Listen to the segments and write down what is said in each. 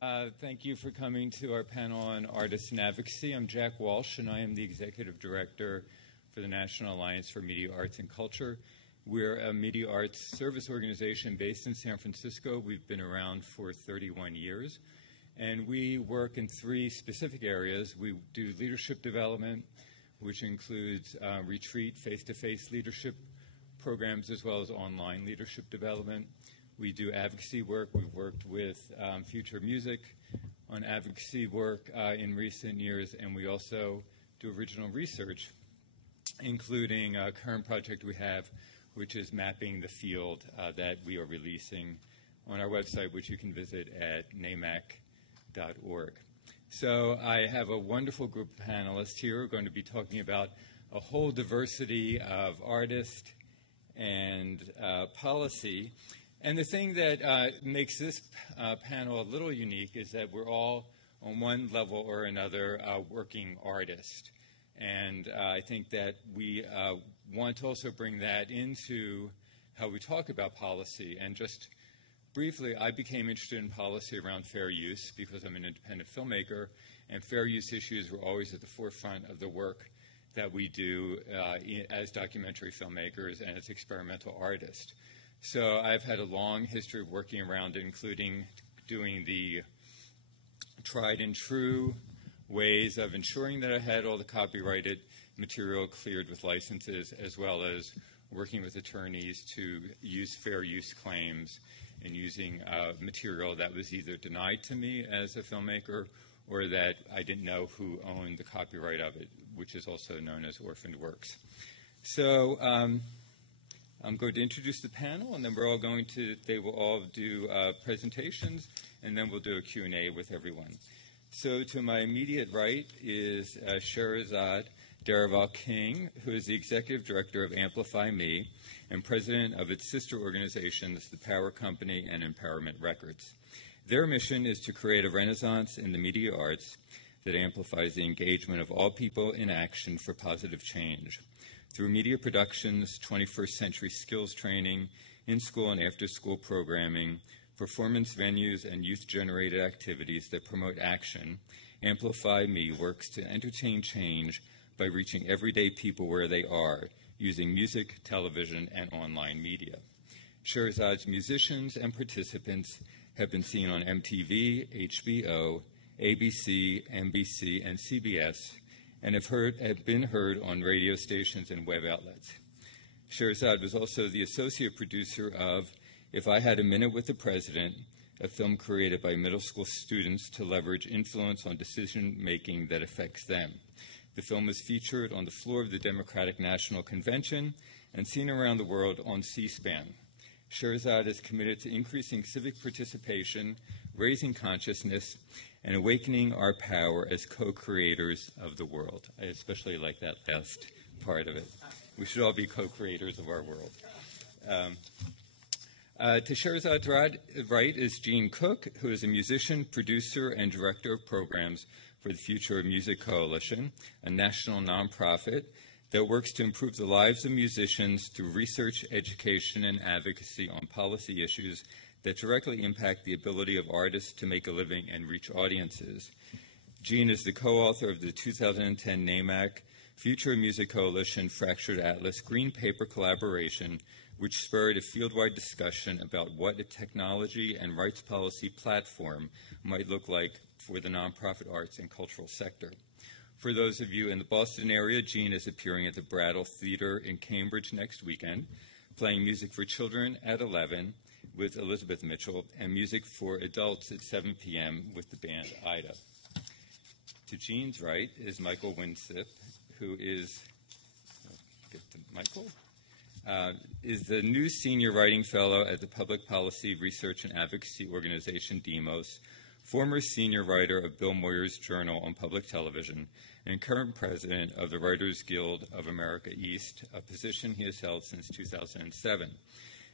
Thank you for coming to our panel on Artists and Advocacy. I'm Jack Walsh, and I am the Executive Director for the National Alliance for Media Arts and Culture. We're a media arts service organization based in San Francisco. We've been around for 31 years, and we work in three specific areas. We do leadership development, which includes retreat, face-to-face leadership programs, as well as online leadership development. We do advocacy work. We've worked with Future Music on advocacy work in recent years, and we also do original research, including a current project we have, which is mapping the field that we are releasing on our website, which you can visit at namac.org. So I have a wonderful group of panelists here who are going to be talking about a whole diversity of artists and policy. And the thing that makes this panel a little unique is that we're all, on one level or another, working artists. And I think that we want to also bring that into how we talk about policy. And just briefly, I became interested in policy around fair use because I'm an independent filmmaker, and fair use issues were always at the forefront of the work that we do as documentary filmmakers and as experimental artists. So I've had a long history of working around it, including doing the tried and true ways of ensuring that I had all the copyrighted material cleared with licenses, as well as working with attorneys to use fair use claims and using material that was either denied to me as a filmmaker or that I didn't know who owned the copyright of it, which is also known as orphaned works. So I'm going to introduce the panel, and then they will all do presentations, and then we'll do a Q&A with everyone. So to my immediate right is Scherazade Daruvalla King, who is the Executive Director of AmplifyMe and President of its sister organizations, the Power Company and Empowerment Records. Their mission is to create a renaissance in the media arts that amplifies the engagement of all people in action for positive change. Through media productions, 21st century skills training, in-school and after-school programming, performance venues, and youth-generated activities that promote action, AmplifyMe works to entertain change by reaching everyday people where they are, using music, television, and online media. Scherazade's musicians and participants have been seen on MTV, HBO, ABC, NBC, and CBS, and have been heard on radio stations and web outlets. Scherazade was also the associate producer of If I Had a Minute with the President, a film created by middle school students to leverage influence on decision-making that affects them. The film was featured on the floor of the Democratic National Convention and seen around the world on C-SPAN. Scherazade is committed to increasing civic participation, raising consciousness, and awakening our power as co-creators of the world. I especially like that last part of it. We should all be co-creators of our world. To Scherazade's right is Gene Cook, who is a musician, producer, and director of programs for the Future of Music Coalition, a national nonprofit that works to improve the lives of musicians through research, education, and advocacy on policy issues that directly impact the ability of artists to make a living and reach audiences. Gene is the co-author of the 2010 NAMAC Future of Music Coalition Fractured Atlas Green Paper collaboration, which spurred a field-wide discussion about what a technology and rights policy platform might look like for the nonprofit arts and cultural sector. For those of you in the Boston area, Gene is appearing at the Brattle Theater in Cambridge next weekend, playing music for children at 11 with Elizabeth Mitchell, and music for adults at 7 p.m. with the band Ida. To Gene's right is Michael Winship, who is, is the new senior writing fellow at the Public Policy Research and Advocacy Organization, DEMOS, former senior writer of Bill Moyer's Journal on Public Television, and current president of the Writers Guild of America East, a position he has held since 2007.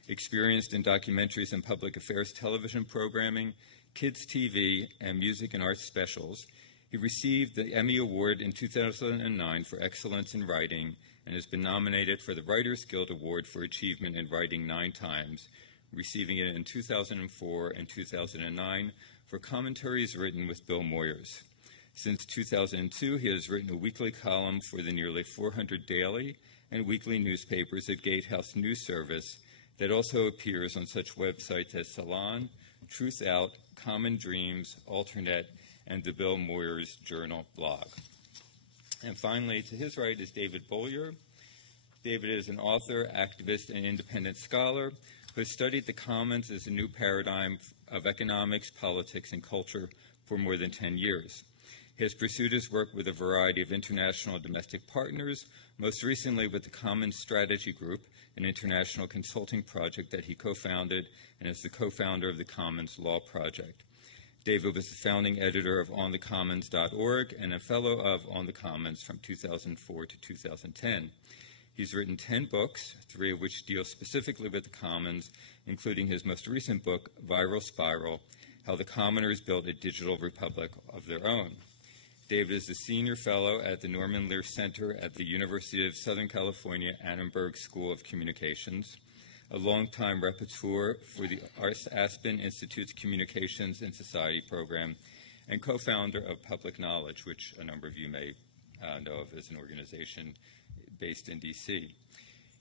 Experienced in documentaries and public affairs television programming, kids TV, and music and arts specials, he received the Emmy Award in 2009 for excellence in writing and has been nominated for the Writers Guild Award for Achievement in Writing 9 times, receiving it in 2004 and 2009 for commentaries written with Bill Moyers. Since 2002, he has written a weekly column for the nearly 400 daily and weekly newspapers at Gatehouse News Service that also appears on such websites as Salon, Truth Out, Common Dreams, Alternet, and the Bill Moyers Journal blog. And finally, to his right is David Bollier. David is an author, activist, and independent scholar who has studied the commons as a new paradigm of economics, politics, and culture for more than 10 years. He has pursued his work with a variety of international and domestic partners, most recently with the Commons Strategy Group, an international consulting project that he co-founded and is the co-founder of the Commons Law Project. David was the founding editor of onthecommons.org and a fellow of On the Commons from 2004 to 2010. He's written 10 books, 3 of which deal specifically with the commons, including his most recent book, Viral Spiral, How the Commoners Built a Digital Republic of Their Own. David is the senior fellow at the Norman Lear Center at the University of Southern California Annenberg School of Communications, a longtime rapporteur for the Aspen Institute's Communications and Society program, and co-founder of Public Knowledge, which a number of you may know of as an organization based in D.C.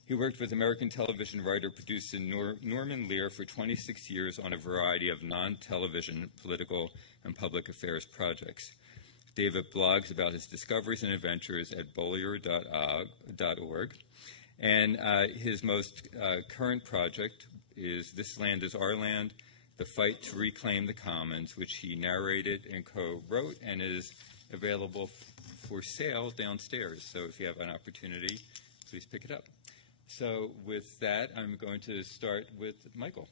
He worked with American television writer-producer Norman Lear for 26 years on a variety of non-television political and public affairs projects. David blogs about his discoveries and adventures at bollier.org. And his most current project is This Land is Our Land, The Fight to Reclaim the Commons, which he narrated and co-wrote and is available for sale downstairs. So if you have an opportunity, please pick it up. So with that, I'm going to start with Michael.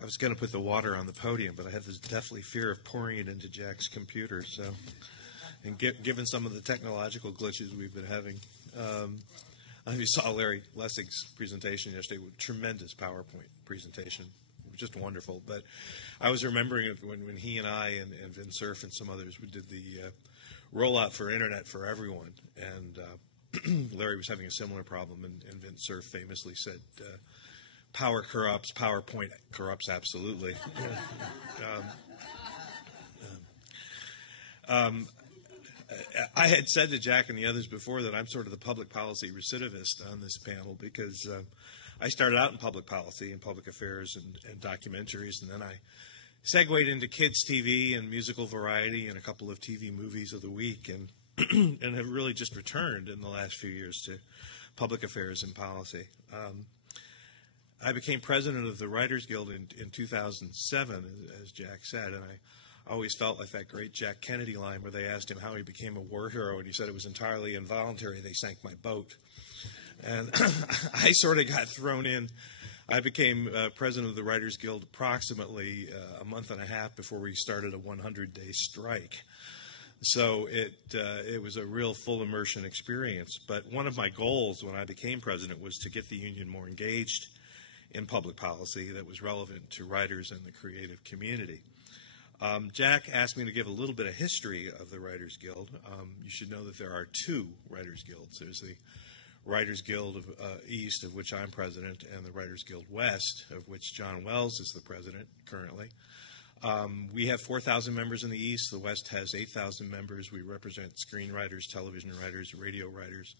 I was going to put the water on the podium, but I have this deathly fear of pouring it into Jack's computer. So, and given some of the technological glitches we've been having, you saw Larry Lessig's presentation yesterday, tremendous PowerPoint presentation, just wonderful. But I was remembering when he and I and Vince Cerf and some others we did the rollout for Internet for Everyone, and Larry was having a similar problem, and Vince Cerf famously said, power corrupts, PowerPoint corrupts absolutely. I had said to Jack and the others before that I'm sort of the public policy recidivist on this panel because I started out in public policy and public affairs and documentaries, and then I segued into kids' TV and musical variety and a couple of TV movies of the week, and and have really just returned in the last few years to public affairs and policy. I became president of the Writers Guild in 2007, as Jack said, and I always felt like that great Jack Kennedy line where they asked him how he became a war hero, and he said it was entirely involuntary. They sank my boat. And I sort of got thrown in. I became president of the Writers Guild approximately a month and a half before we started a 100-day strike. So it was a real full immersion experience. But one of my goals when I became president was to get the union more engaged in public policy that was relevant to writers and the creative community. Jack asked me to give a little bit of history of the Writers Guild. You should know that there are 2 Writers Guilds. There's the Writers Guild of East, of which I'm president, and the Writers Guild West, of which John Wells is the president currently. We have 4,000 members in the East. The West has 8,000 members. We represent screenwriters, television writers, radio writers.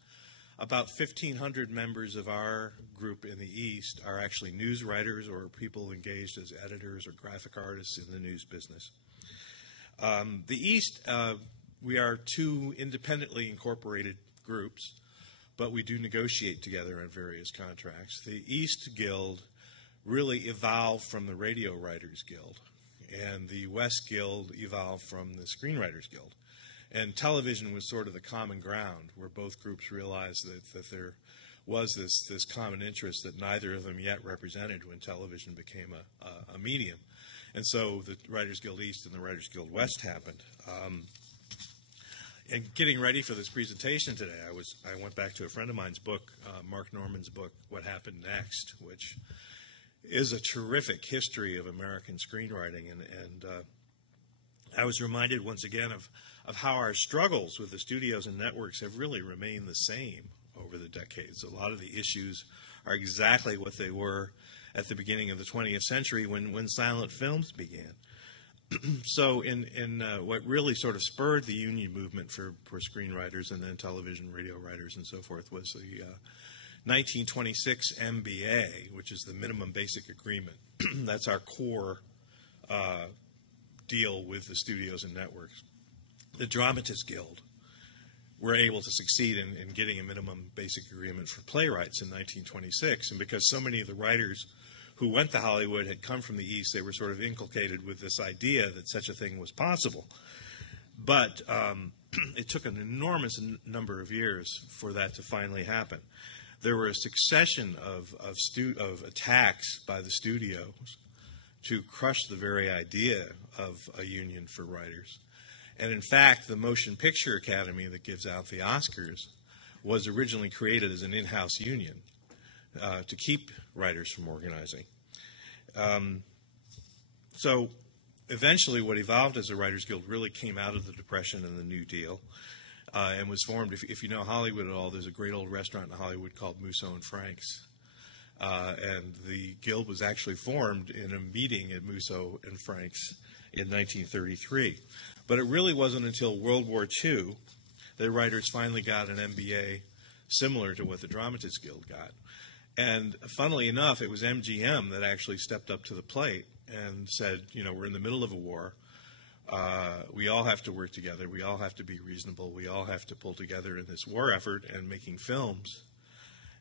About 1,500 members of our group in the East are actually news writers or people engaged as editors or graphic artists in the news business. The East, we are 2 independently incorporated groups, but we do negotiate together on various contracts. The East Guild really evolved from the Radio Writers Guild, and the West Guild evolved from the Screenwriters Guild. And television was sort of the common ground where both groups realized that there was this common interest that neither of them yet represented when television became a medium. And so the Writers Guild East and the Writers Guild West happened. And getting ready for this presentation today, I went back to a friend of mine's book, Mark Norman's book, What Happened Next, which is a terrific history of American screenwriting. And I was reminded once again of how our struggles with the studios and networks have really remained the same over the decades. A lot of the issues are exactly what they were at the beginning of the 20th century when silent films began. So in what really sort of spurred the union movement for screenwriters and then television, radio writers, and so forth was the 1926 MBA, which is the Minimum Basic Agreement. That's our core deal with the studios and networks. The Dramatists Guild were able to succeed in getting a minimum basic agreement for playwrights in 1926, and because so many of the writers who went to Hollywood had come from the East, they were sort of inculcated with this idea that such a thing was possible. But it took an enormous number of years for that to finally happen. There were a succession of attacks by the studios to crush the very idea of a union for writers. And in fact, the Motion Picture Academy that gives out the Oscars was originally created as an in-house union to keep writers from organizing. So eventually what evolved as a Writers Guild really came out of the Depression and the New Deal and was formed. If you know Hollywood at all, there's a great old restaurant in Hollywood called Musso and Frank's. And the Guild was actually formed in a meeting at Musso and Frank's in 1933. But it really wasn't until World War II that writers finally got an MBA similar to what the Dramatists Guild got. And funnily enough, it was MGM that actually stepped up to the plate and said, you know, we're in the middle of a war. We all have to work together. We all have to be reasonable. We all have to pull together in this war effort and making films.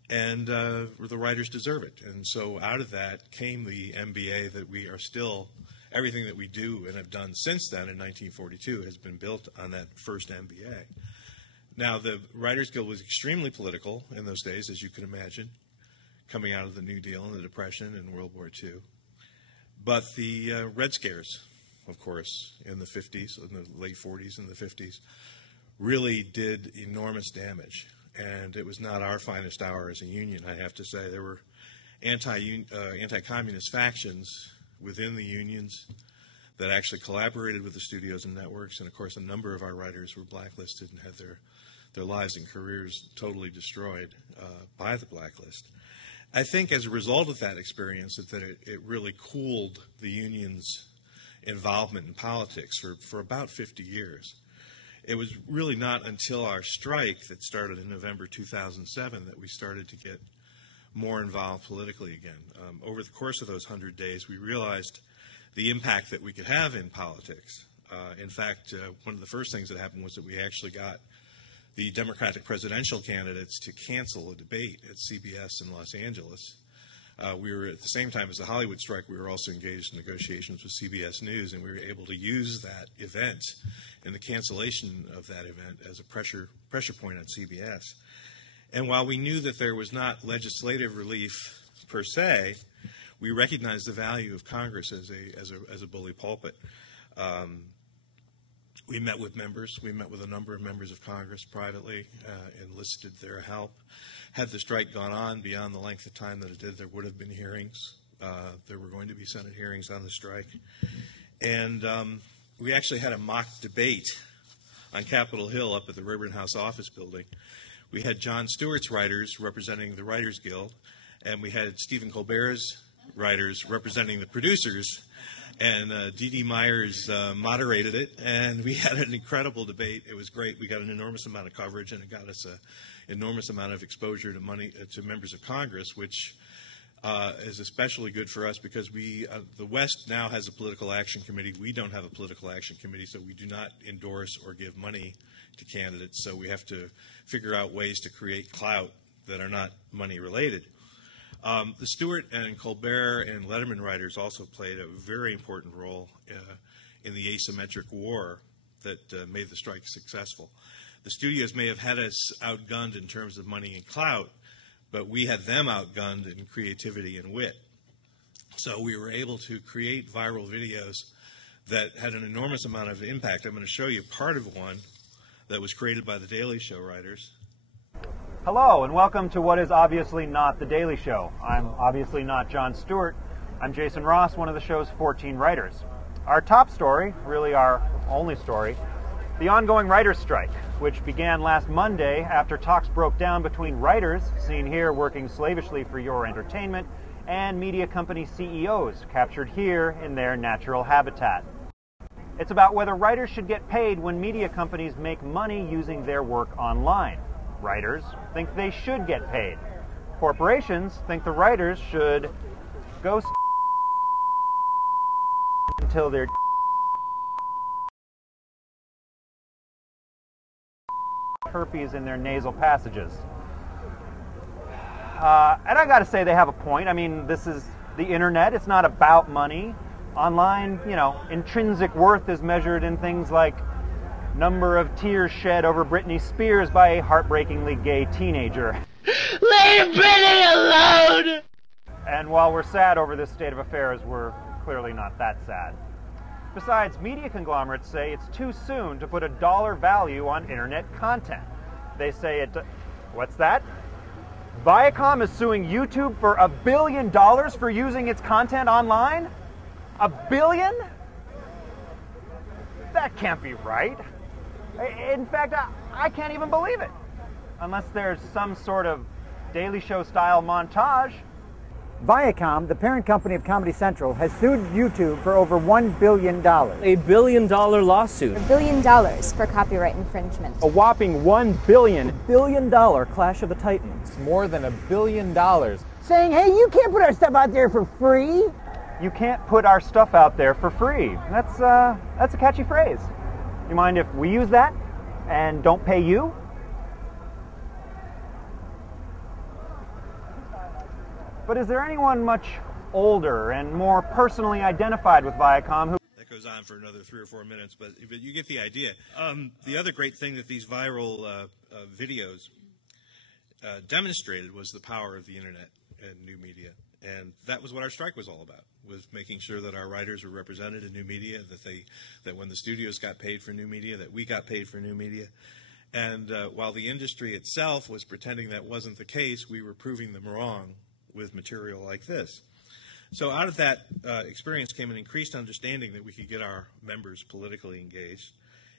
And the writers deserve it. And so out of that came the MBA that we are still, everything that we do and have done since then in 1942 has been built on that first MBA. Now, the Writers Guild was extremely political in those days, as you can imagine, coming out of the New Deal and the Depression and World War II. But the Red Scares, of course, in the 50s, in the late 40s and the 50s, really did enormous damage. And it was not our finest hour as a union, I have to say. There were anti-communist factions within the unions that actually collaborated with the studios and networks. And, of course, a number of our writers were blacklisted and had their lives and careers totally destroyed by the blacklist. I think as a result of that experience that it really cooled the union's involvement in politics for about 50 years. It was really not until our strike that started in November 2007 that we started to get more involved politically again. Over the course of those 100 days, we realized the impact that we could have in politics. In fact, one of the first things that happened was that we actually got the Democratic presidential candidates to cancel a debate at CBS in Los Angeles. We were, at the same time as the Hollywood strike, we were also engaged in negotiations with CBS News, and we were able to use that event and the cancellation of that event as a pressure point on CBS. And while we knew that there was not legislative relief per se, we recognized the value of Congress as a bully pulpit. We met with members. We met with a number of members of Congress privately, enlisted their help. Had the strike gone on beyond the length of time that it did, there would have been hearings. There were going to be Senate hearings on the strike. And we actually had a mock debate on Capitol Hill up at the Rayburn House office building. We had Jon Stewart's writers representing the Writers Guild, and we had Stephen Colbert's writers representing the producers. And D.D. Myers moderated it, and we had an incredible debate. It was great. We got an enormous amount of coverage, and it got us an enormous amount of exposure to members of Congress, which is especially good for us because the West now has a political action committee. We don't have a political action committee, so we do not endorse or give money to candidates. So we have to figure out ways to create clout that are not money related. The Stewart and Colbert and Letterman writers also played a very important role in the asymmetric war that made the strike successful. The studios may have had us outgunned in terms of money and clout, but we had them outgunned in creativity and wit. So we were able to create viral videos that had an enormous amount of impact. I'm going to show you part of one that was created by the Daily Show writers. Hello, and welcome to what is obviously not The Daily Show. I'm obviously not Jon Stewart. I'm Jason Ross, one of the show's 14 writers. Our top story, really our only story, the ongoing writers' strike, which began last Monday after talks broke down between writers, seen here working slavishly for your entertainment, and media company CEOs, captured here in their natural habitat. It's about whether writers should get paid when media companies make money using their work online. Writers think they should get paid. Corporations think the writers should go until they're herpes in their nasal passages. And I gotta say, they have a point. I mean, this is the internet. It's not about money. Online, you know, intrinsic worth is measured in things like number of tears shed over Britney Spears by a heartbreakingly gay teenager. Leave Britney alone! And while we're sad over this state of affairs, we're clearly not that sad. Besides, media conglomerates say it's too soon to put a dollar value on internet content. They say what's that? Viacom is suing YouTube for $1 billion for using its content online? $1 billion? That can't be right. In fact, I can't even believe it. Unless there's some sort of Daily Show style montage. Viacom, the parent company of Comedy Central, has sued YouTube for over $1 billion. $1 billion lawsuit. $1 billion for copyright infringement. A whopping $1 billion. $1 billion Clash of the Titans. More than $1 billion. Saying, hey, you can't put our stuff out there for free. You can't put our stuff out there for free. That's a catchy phrase. You mind if we use that and don't pay you? But is there anyone much older and more personally identified with Viacom who... That goes on for another 3 or 4 minutes, but you get the idea. The other great thing that these viral videos demonstrated was the power of the internet and new media. And that was what our strike was all about, was making sure that our writers were represented in new media, that when the studios got paid for new media, that we got paid for new media. And while the industry itself was pretending that wasn't the case, we were proving them wrong with material like this. So out of that experience came an increased understanding that we could get our members politically engaged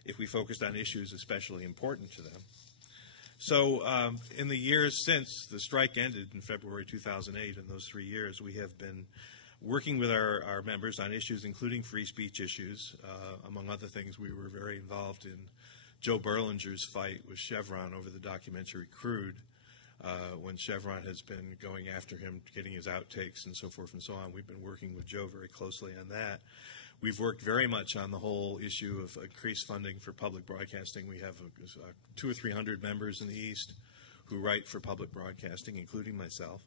if we focused on issues especially important to them. So in the years since the strike ended in February 2008, in those 3 years, we have been working with our members on issues including free speech issues. Among other things, we were very involved in Joe Berlinger's fight with Chevron over the documentary Crude, when Chevron has been going after him, getting his outtakes and so forth and so on. We've been working with Joe very closely on that. We've worked very much on the whole issue of increased funding for public broadcasting. We have 200 or 300 members in the East who write for public broadcasting, including myself.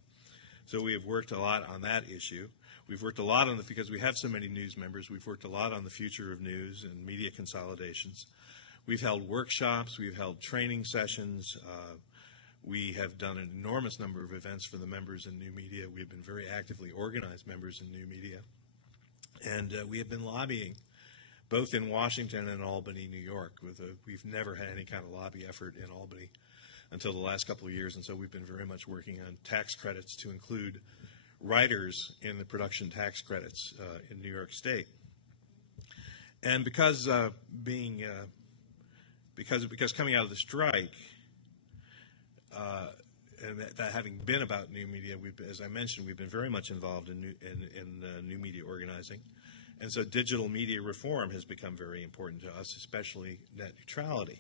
So we have worked a lot on that issue. We've worked a lot on because we have so many news members, we've worked a lot on the future of news and media consolidations. We've held workshops, we've held training sessions, we have done an enormous number of events for the members in new media. We have been very actively organized members in new media. And we have been lobbying, both in Washington and Albany, New York. We've never had any kind of lobby effort in Albany until the last couple of years. And so we've been very much working on tax credits to include writers in the production tax credits in New York State. And because coming out of the strike, and that having been about new media, as I mentioned, we've been very much involved in new media organizing. And so digital media reform has become very important to us, especially net neutrality.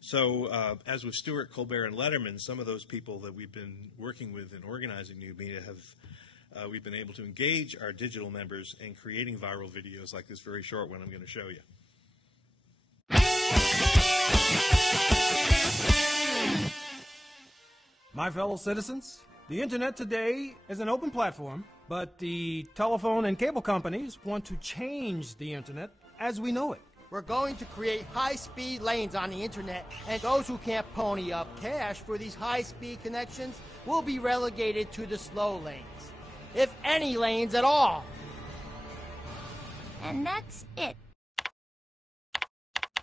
So as with Stewart, Colbert, and Letterman, some of those people that we've been working with in organizing new media we've been able to engage our digital members in creating viral videos like this very short one I'm going to show you. My fellow citizens, the internet today is an open platform, but the telephone and cable companies want to change the internet as we know it. We're going to create high-speed lanes on the internet, and those who can't pony up cash for these high-speed connections will be relegated to the slow lanes, if any lanes at all. And that's it.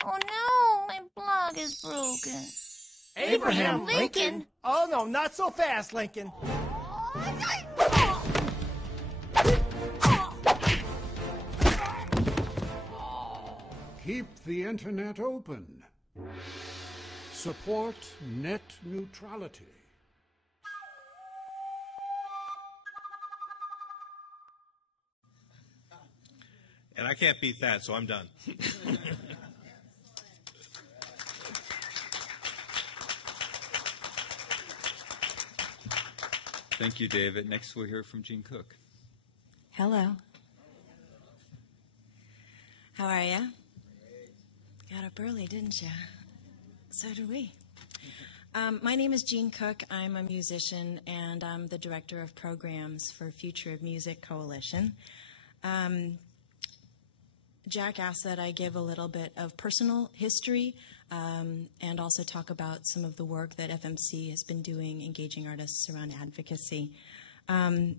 Oh no, my blog is broken. Abraham Lincoln? Oh no, not so fast, Lincoln. Keep the internet open. Support net neutrality. And I can't beat that, so I'm done. Thank you, David. Next, we'll hear from Jean Cook. Hello. How are you? Got up early, didn't you? So did we. My name is Jean Cook. I'm a musician, and I'm the director of programs for Future of Music Coalition. Jack asked that I give a little bit of personal history and also talk about some of the work that FMC has been doing engaging artists around advocacy.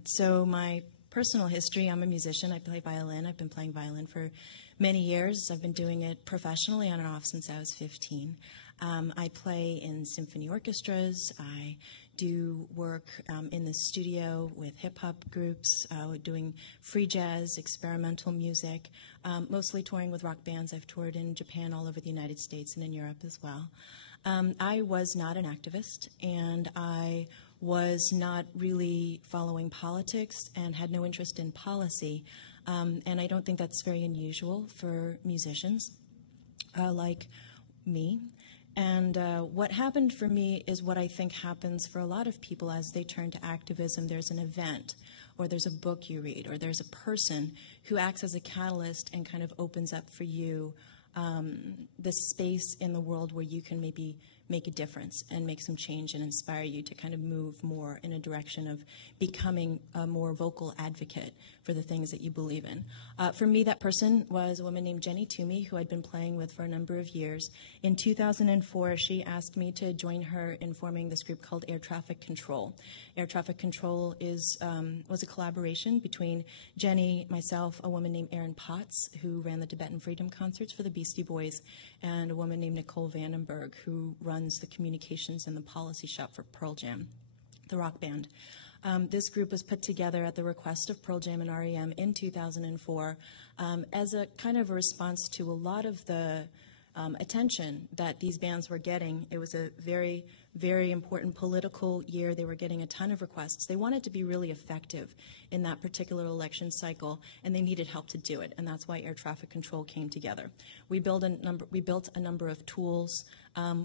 So my personal history, I'm a musician. I play violin. I've been playing violin for many years. I've been doing it professionally on and off since I was 15. I play in symphony orchestras. I do work in the studio with hip-hop groups, doing free jazz, experimental music, mostly touring with rock bands. I've toured in Japan, all over the United States, and in Europe as well. I was not an activist, and I was not really following politics and had no interest in policy. And I don't think that's very unusual for musicians like me. And what happened for me is what I think happens for a lot of people as they turn to activism. There's an event, or there's a book you read, or there's a person who acts as a catalyst and kind of opens up for you this space in the world where you can maybe make a difference and make some change and inspire you to kind of move more in a direction of becoming a more vocal advocate for the things that you believe in. For me, that person was a woman named Jenny Toomey, who I'd been playing with for a number of years. In 2004, she asked me to join her in forming this group called Air Traffic Control. Air Traffic Control was a collaboration between Jenny, myself, a woman named Erin Potts, who ran the Tibetan Freedom Concerts for the Beastie Boys, and a woman named Nicole Vandenberg, who runs the communications and the policy shop for Pearl Jam, the rock band. This group was put together at the request of Pearl Jam and REM in 2004 as a kind of a response to a lot of the attention that these bands were getting. It was a very, very important political year. They were getting a ton of requests. They wanted to be really effective in that particular election cycle, and they needed help to do it, and that's why Air Traffic Control came together. We built a number of tools.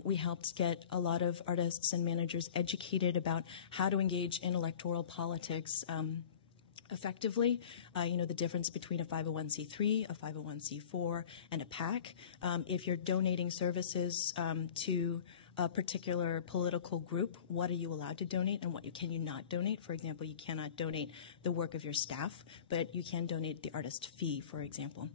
We helped get a lot of artists and managers educated about how to engage in electoral politics effectively. The difference between a 501c3, a 501c4, and a PAC. If you're donating services to a particular political group, what are you allowed to donate and what can you not donate? For example, you cannot donate the work of your staff, but you can donate the artist fee, for example.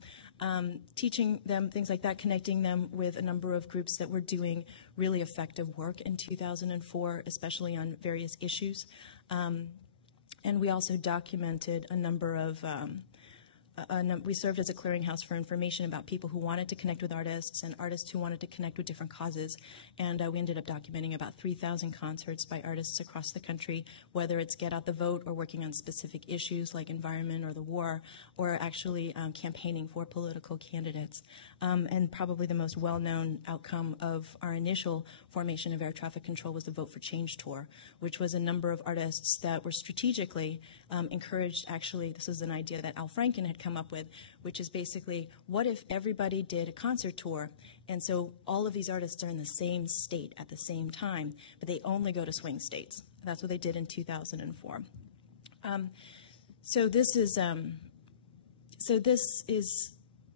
Teaching them things like that, connecting them with a number of groups that were doing really effective work in 2004, especially on various issues. And we also documented a number of, we served as a clearinghouse for information about people who wanted to connect with artists and artists who wanted to connect with different causes. And we ended up documenting about 3,000 concerts by artists across the country, whether it's Get Out the Vote or working on specific issues like environment or the war, or actually campaigning for political candidates. And probably the most well-known outcome of our initial formation of Air Traffic Control was the Vote for Change Tour, which was a number of artists that were strategically encouraged. Actually, this is an idea that Al Franken had come up with, which is basically, what if everybody did a concert tour, and so all of these artists are in the same state at the same time, but they only go to swing states. That's what they did in 2004. So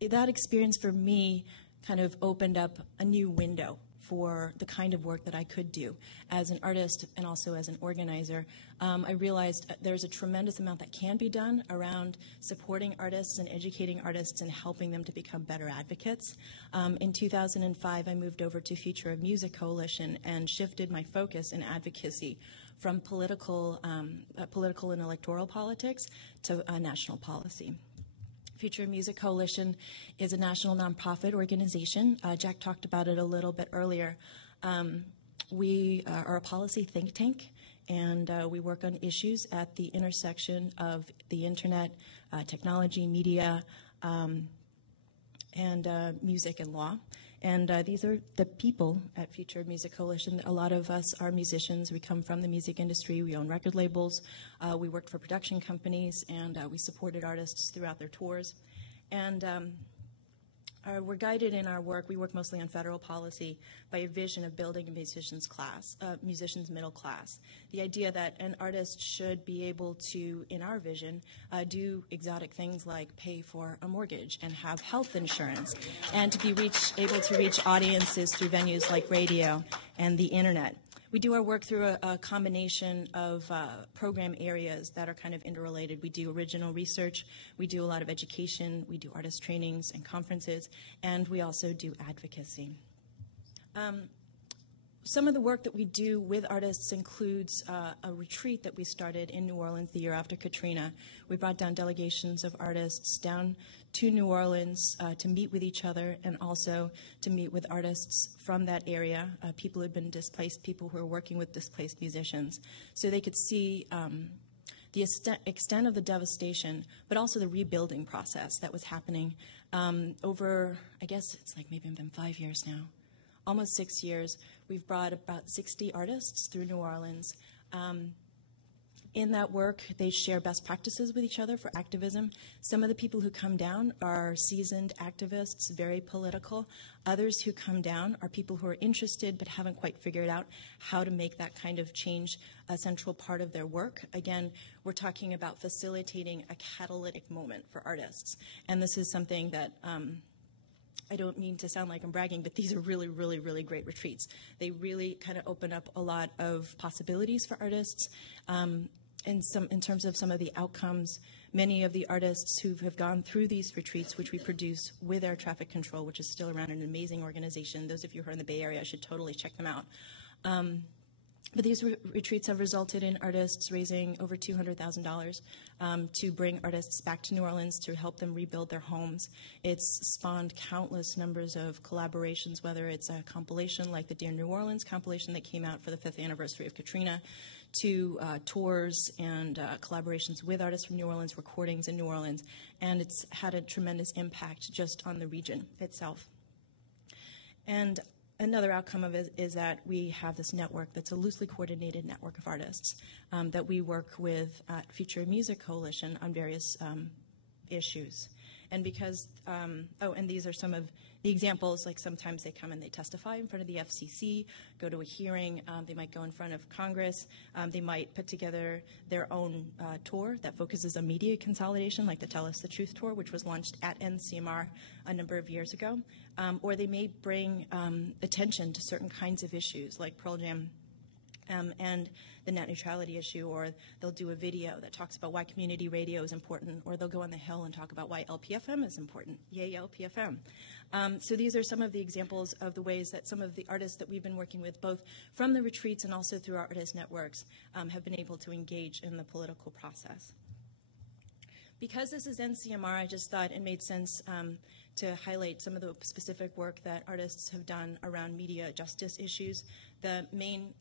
that experience for me kind of opened up a new window for the kind of work that I could do as an artist and also as an organizer. I realized there's a tremendous amount that can be done around supporting artists and educating artists and helping them to become better advocates. In 2005, I moved over to Future of Music Coalition and shifted my focus in advocacy from political and electoral politics to national policy. Future Music Coalition is a national nonprofit organization. Jack talked about it a little bit earlier. We are a policy think tank, and we work on issues at the intersection of the internet, technology, media, and music and law. And these are the people at Future of Music Coalition. A lot of us are musicians. We come from the music industry. We own record labels. We worked for production companies, and we supported artists throughout their tours. And we're guided in our work. We work mostly on federal policy by a vision of building a musician's middle class. The idea that an artist should be able to, in our vision, do exotic things like pay for a mortgage and have health insurance, and to be able to reach audiences through venues like radio and the internet. We do our work through a combination of program areas that are kind of interrelated. We do original research, we do a lot of education, we do artist trainings and conferences, and we also do advocacy. Some of the work that we do with artists includes a retreat that we started in New Orleans the year after Katrina. We brought down delegations of artists down to New Orleans to meet with each other and also to meet with artists from that area, people who had been displaced, people who were working with displaced musicians, so they could see the extent of the devastation, but also the rebuilding process that was happening over, I guess it's like maybe been 5 years now. Almost 6 years. We've brought about 60 artists through New Orleans. In that work, they share best practices with each other for activism. Some of the people who come down are seasoned activists, very political. Others who come down are people who are interested but haven't quite figured out how to make that kind of change a central part of their work. Again, we're talking about facilitating a catalytic moment for artists. And this is something that I don't mean to sound like I'm bragging, but these are really, really, really great retreats. They really kind of open up a lot of possibilities for artists. In terms of some of the outcomes, many of the artists who have gone through these retreats, which we produce with Air Traffic Control, which is still around, an amazing organization. Those of you who are in the Bay Area should totally check them out. But these retreats have resulted in artists raising over $200,000 to bring artists back to New Orleans to help them rebuild their homes. It's spawned countless numbers of collaborations, whether it's a compilation like the Dear New Orleans compilation that came out for the 5th anniversary of Katrina, to tours and collaborations with artists from New Orleans, recordings in New Orleans, and it's had a tremendous impact just on the region itself. And another outcome of it is that we have this network that's a loosely coordinated network of artists that we work with at Future Music Coalition on various issues. And because, and these are some of the examples, like sometimes they come and they testify in front of the FCC, go to a hearing, they might go in front of Congress, they might put together their own tour that focuses on media consolidation, like the Tell Us the Truth tour, which was launched at NCMR a number of years ago, or they may bring attention to certain kinds of issues, like Pearl Jam and the net neutrality issue, or they'll do a video that talks about why community radio is important, or they'll go on the Hill and talk about why LPFM is important. Yay, LPFM. So these are some of the examples of the ways that some of the artists that we've been working with, both from the retreats and also through our artist networks, have been able to engage in the political process. Because this is NCMR, I just thought it made sense to highlight some of the specific work that artists have done around media justice issues. The main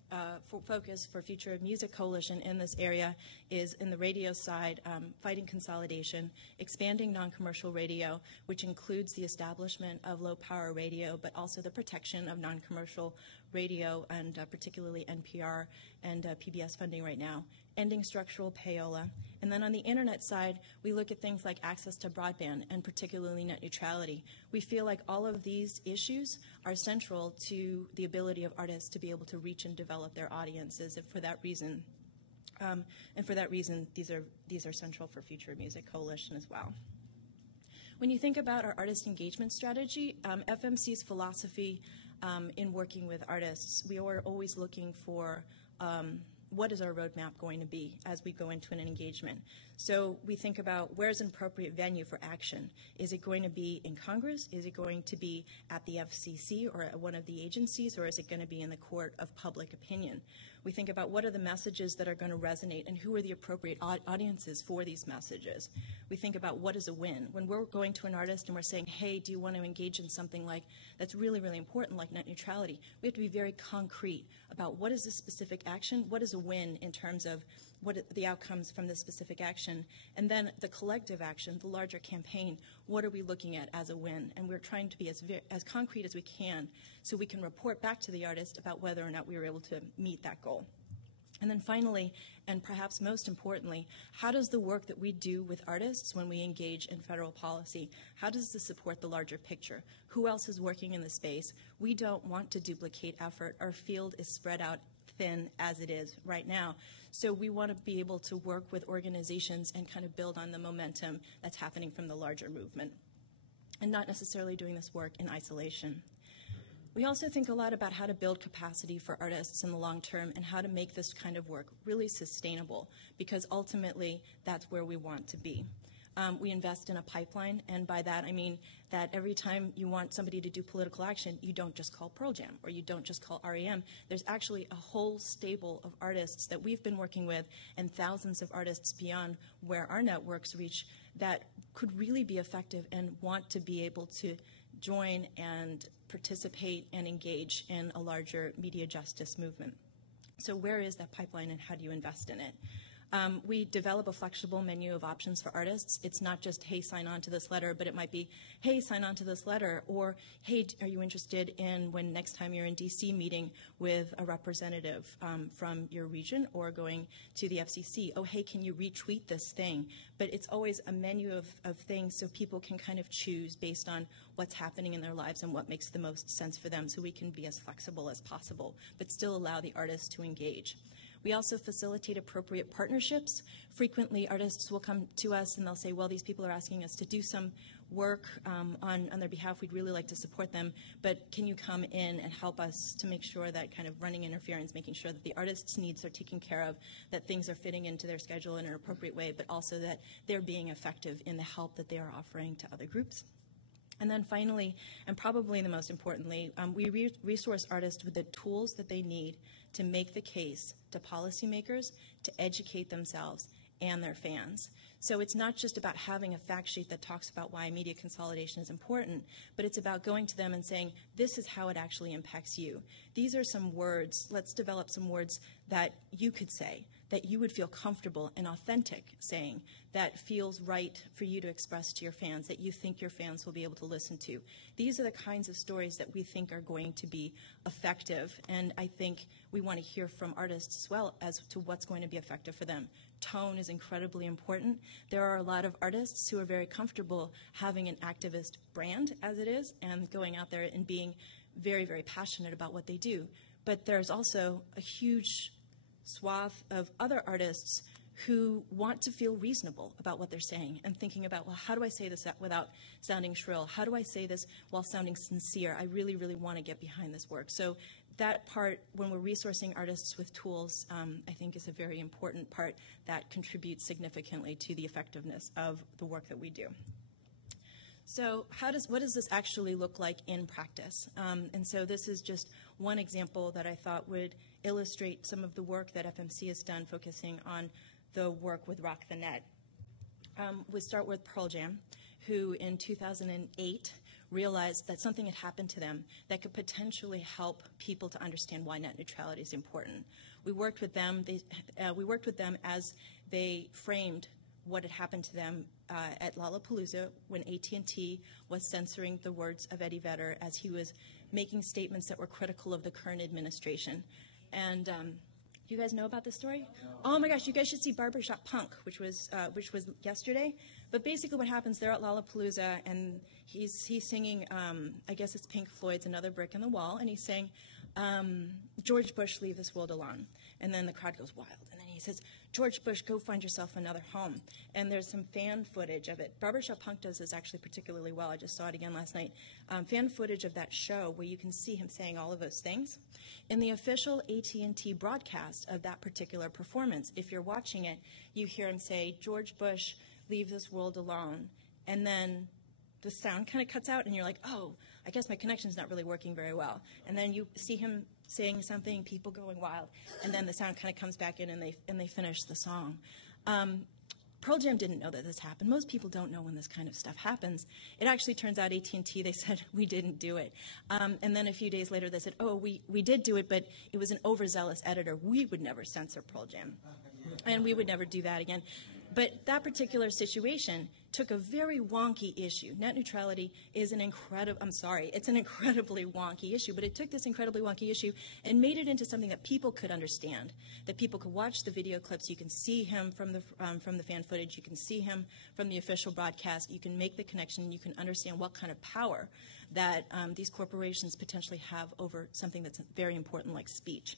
focus for Future of Music Coalition in this area is in the radio side, fighting consolidation, expanding non-commercial radio, which includes the establishment of low-power radio, but also the protection of non-commercial radio, and particularly NPR and PBS funding right now, ending structural payola. And then on the internet side, we look at things like access to broadband and particularly net neutrality. We feel like all of these issues are central to the ability of artists to be able to reach and develop their audiences, and for that reason, these are central for Future Music Coalition as well. When you think about our artist engagement strategy, FMC's philosophy in working with artists, we are always looking for what is our roadmap going to be as we go into an engagement. So we think about where's an appropriate venue for action. Is it going to be in Congress? Is it going to be at the FCC or at one of the agencies, or is it going to be in the court of public opinion? We think about what are the messages that are going to resonate and who are the appropriate audiences for these messages. We think about what is a win. When we're going to an artist and we're saying, hey, do you want to engage in something like that's really, really important, like net neutrality, we have to be very concrete about what is the specific action, what is a win in terms of the outcomes from this specific action, and then the collective action, the larger campaign, what are we looking at as a win? And we're trying to be as concrete as we can so we can report back to the artist about whether or not we were able to meet that goal. And then finally, and perhaps most importantly, how does the work that we do with artists when we engage in federal policy, how does this support the larger picture? Who else is working in the space? We don't want to duplicate effort. Our field is spread out thin as it is right now. So we want to be able to work with organizations and kind of build on the momentum that's happening from the larger movement, and not necessarily doing this work in isolation. We also think a lot about how to build capacity for artists in the long term and how to make this kind of work really sustainable, because ultimately that's where we want to be. We invest in a pipeline, and by that I mean that every time you want somebody to do political action, you don't just call Pearl Jam or you don't just call REM. There's actually a whole stable of artists that we've been working with, and thousands of artists beyond where our networks reach, that could really be effective and want to be able to join and participate and engage in a larger media justice movement. So where is that pipeline, and how do you invest in it? We develop a flexible menu of options for artists. It's not just, hey, sign on to this letter, but it might be, hey, sign on to this letter, or, hey, are you interested in when next time you're in DC meeting with a representative from your region or going to the FCC? Oh, hey, can you retweet this thing? But it's always a menu of things so people can kind of choose based on what's happening in their lives and what makes the most sense for them, so we can be as flexible as possible, but still allow the artists to engage. We also facilitate appropriate partnerships. Frequently, artists will come to us and they'll say, well, these people are asking us to do some work on their behalf. We'd really like to support them, but can you come in and help us to make sure that kind of running interference, making sure that the artists' needs are taken care of, that things are fitting into their schedule in an appropriate way, but also that they're being effective in the help that they are offering to other groups. And then finally, and probably the most importantly, we resource artists with the tools that they need to make the case to policymakers, to educate themselves and their fans. So it's not just about having a fact sheet that talks about why media consolidation is important, but it's about going to them and saying, this is how it actually impacts you. These are some words, let's develop some words that you could say, that you would feel comfortable and authentic saying, that feels right for you to express to your fans, that you think your fans will be able to listen to. These are the kinds of stories that we think are going to be effective, and I think we want to hear from artists as well as to what's going to be effective for them. Tone is incredibly important. There are a lot of artists who are very comfortable having an activist brand as it is and going out there and being very, very passionate about what they do. But there's also a huge swath of other artists who want to feel reasonable about what they're saying and thinking about, well, how do I say this without sounding shrill? How do I say this while sounding sincere? I really, really want to get behind this work. So that part, when we're resourcing artists with tools, I think is a very important part that contributes significantly to the effectiveness of the work that we do. So what does this actually look like in practice? And so this is just one example that I thought would illustrate some of the work that FMC has done focusing on the work with Rock the Net. We'll start with Pearl Jam, who in 2008 realized that something had happened to them that could potentially help people to understand why net neutrality is important. We worked with them. We worked with them as they framed what had happened to them at Lollapalooza when AT&T was censoring the words of Eddie Vedder as he was making statements that were critical of the current administration. And you guys know about this story? No. Oh my gosh, you guys should see Barbershop Punk, which was yesterday. But basically what happens, they're at Lollapalooza, and he's singing, I guess it's Pink Floyd's Another Brick in the Wall, and he's saying, George Bush, leave this world alone. And then the crowd goes wild. And then he says, George Bush, go find yourself another home. And there's some fan footage of it. Barbershop Punk does this actually particularly well. I just saw it again last night. Fan footage of that show where you can see him saying all of those things. In the official AT&T broadcast of that particular performance, if you're watching it, you hear him say, George Bush, leave this world alone. And then the sound kind of cuts out, and you're like, oh, I guess my connection's not really working very well. And then you see him saying something, people going wild, and then the sound kind of comes back in, and they finish the song. Pearl Jam didn't know that this happened. Most people don't know when this kind of stuff happens. It actually turns out AT&T, they said, we didn't do it. And then a few days later, they said, oh, we did do it, but it was an overzealous editor. We would never censor Pearl Jam. And we would never do that again. But that particular situation took a very wonky issue. Net neutrality is an it's an incredibly wonky issue, but it took this incredibly wonky issue and made it into something that people could understand, that people could watch the video clips. You can see him from the fan footage. You can see him from the official broadcast. You can make the connection. You can understand what kind of power that these corporations potentially have over something that's very important like speech.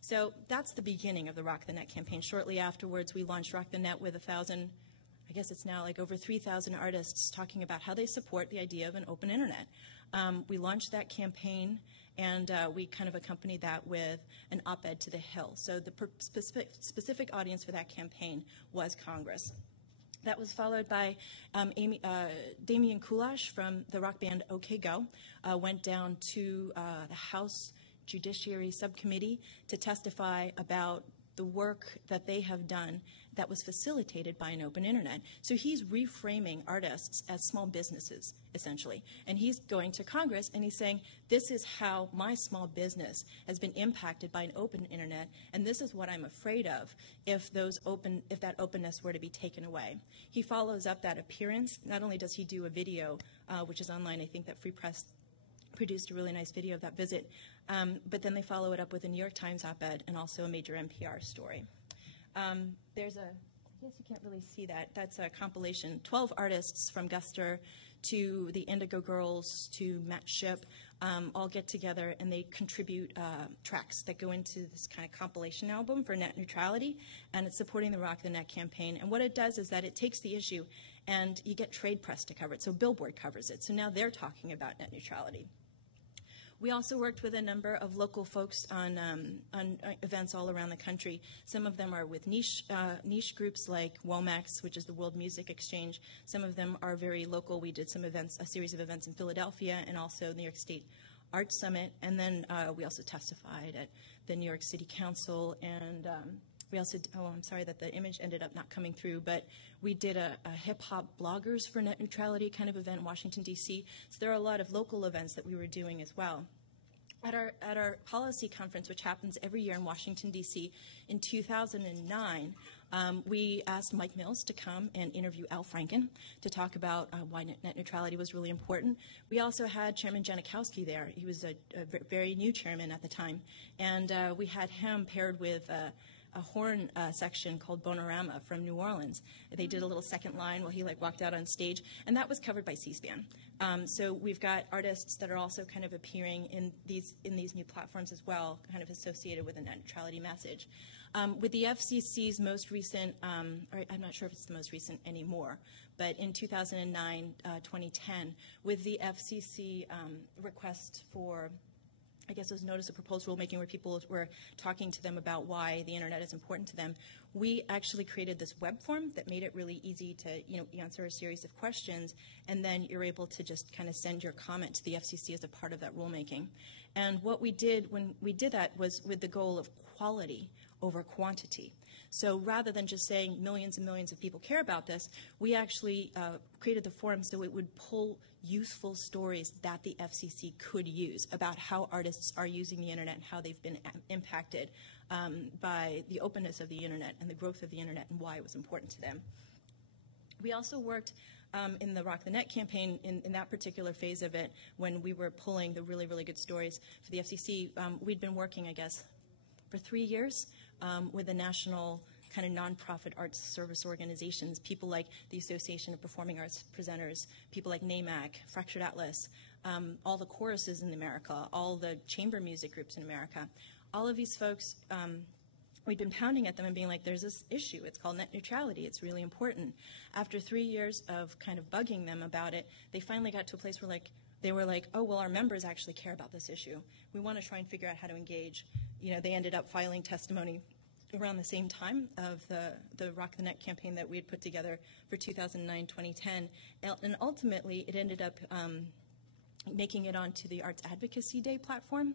So that's the beginning of the Rock the Net campaign. Shortly afterwards, we launched Rock the Net with I guess it's now like over 3,000 artists talking about how they support the idea of an open internet. We launched that campaign, and we kind of accompanied that with an op-ed to the Hill. So the specific audience for that campaign was Congress. That was followed by Damian Kulash from the rock band OK Go, went down to the House Judiciary Subcommittee to testify about the work that they have done that was facilitated by an open internet. So he's reframing artists as small businesses, essentially. And he's going to Congress and he's saying, this is how my small business has been impacted by an open internet, and this is what I'm afraid of if that openness were to be taken away. He follows up that appearance. Not only does he do a video, which is online, I think that Free Press produced a really nice video of that visit, but then they follow it up with a New York Times op-ed and also a major NPR story. There's I guess you can't really see that. That's a compilation. 12 artists from Guster to the Indigo Girls to Matt Shipp all get together and they contribute tracks that go into this kind of compilation album for net neutrality, and it's supporting the Rock the Net campaign. And what it does is that it takes the issue and you get trade press to cover it. So Billboard covers it. So now they're talking about net neutrality. We also worked with a number of local folks on events all around the country. Some of them are with niche groups like WOMAX, which is the World Music Exchange. Some of them are very local. We did some events, a series of events in Philadelphia and also New York State Arts Summit. And then we also testified at the New York City Council. And we also, I'm sorry that the image ended up not coming through, but we did a hip-hop bloggers for net neutrality kind of event in Washington, D.C. So there are a lot of local events that we were doing as well. At our policy conference, which happens every year in Washington, D.C., in 2009, we asked Mike Mills to come and interview Al Franken to talk about why net neutrality was really important. We also had Chairman Janikowski there. He was a very new chairman at the time. And we had him paired with a horn section called Bonorama from New Orleans. They did a little second line while he walked out on stage, and that was covered by C-SPAN. So we've got artists that are also kind of appearing in these new platforms as well, kind of associated with a net neutrality message. With the FCC's most recent, or I'm not sure if it's the most recent anymore, but in 2009, 2010, with the FCC request for, I guess it was notice of proposed rulemaking where people were talking to them about why the internet is important to them, we actually created this web form that made it really easy to answer a series of questions, and then you're able to just kind of send your comment to the FCC as a part of that rulemaking. And what we did when we did that was with the goal of quality over quantity. So rather than just saying millions and millions of people care about this, we actually created the forum so it would pull useful stories that the FCC could use about how artists are using the internet and how they've been impacted by the openness of the internet and the growth of the internet and why it was important to them. We also worked in the Rock the Net campaign in that particular phase of it when we were pulling the really, really good stories for the FCC. We'd been working, I guess, for 3 years with the national kind of nonprofit arts service organizations, people like the Association of Performing Arts Presenters, people like NAMAC, Fractured Atlas, all the choruses in America, all the chamber music groups in America. All of these folks, we'd been pounding at them and being like, there's this issue. It's called net neutrality. It's really important. After 3 years of kind of bugging them about it, they finally got to a place where they were like, oh, well, our members actually care about this issue. We want to try and figure out how to engage. They ended up filing testimony around the same time of the Rock the Net campaign that we had put together for 2009-2010. And ultimately, it ended up making it onto the Arts Advocacy Day platform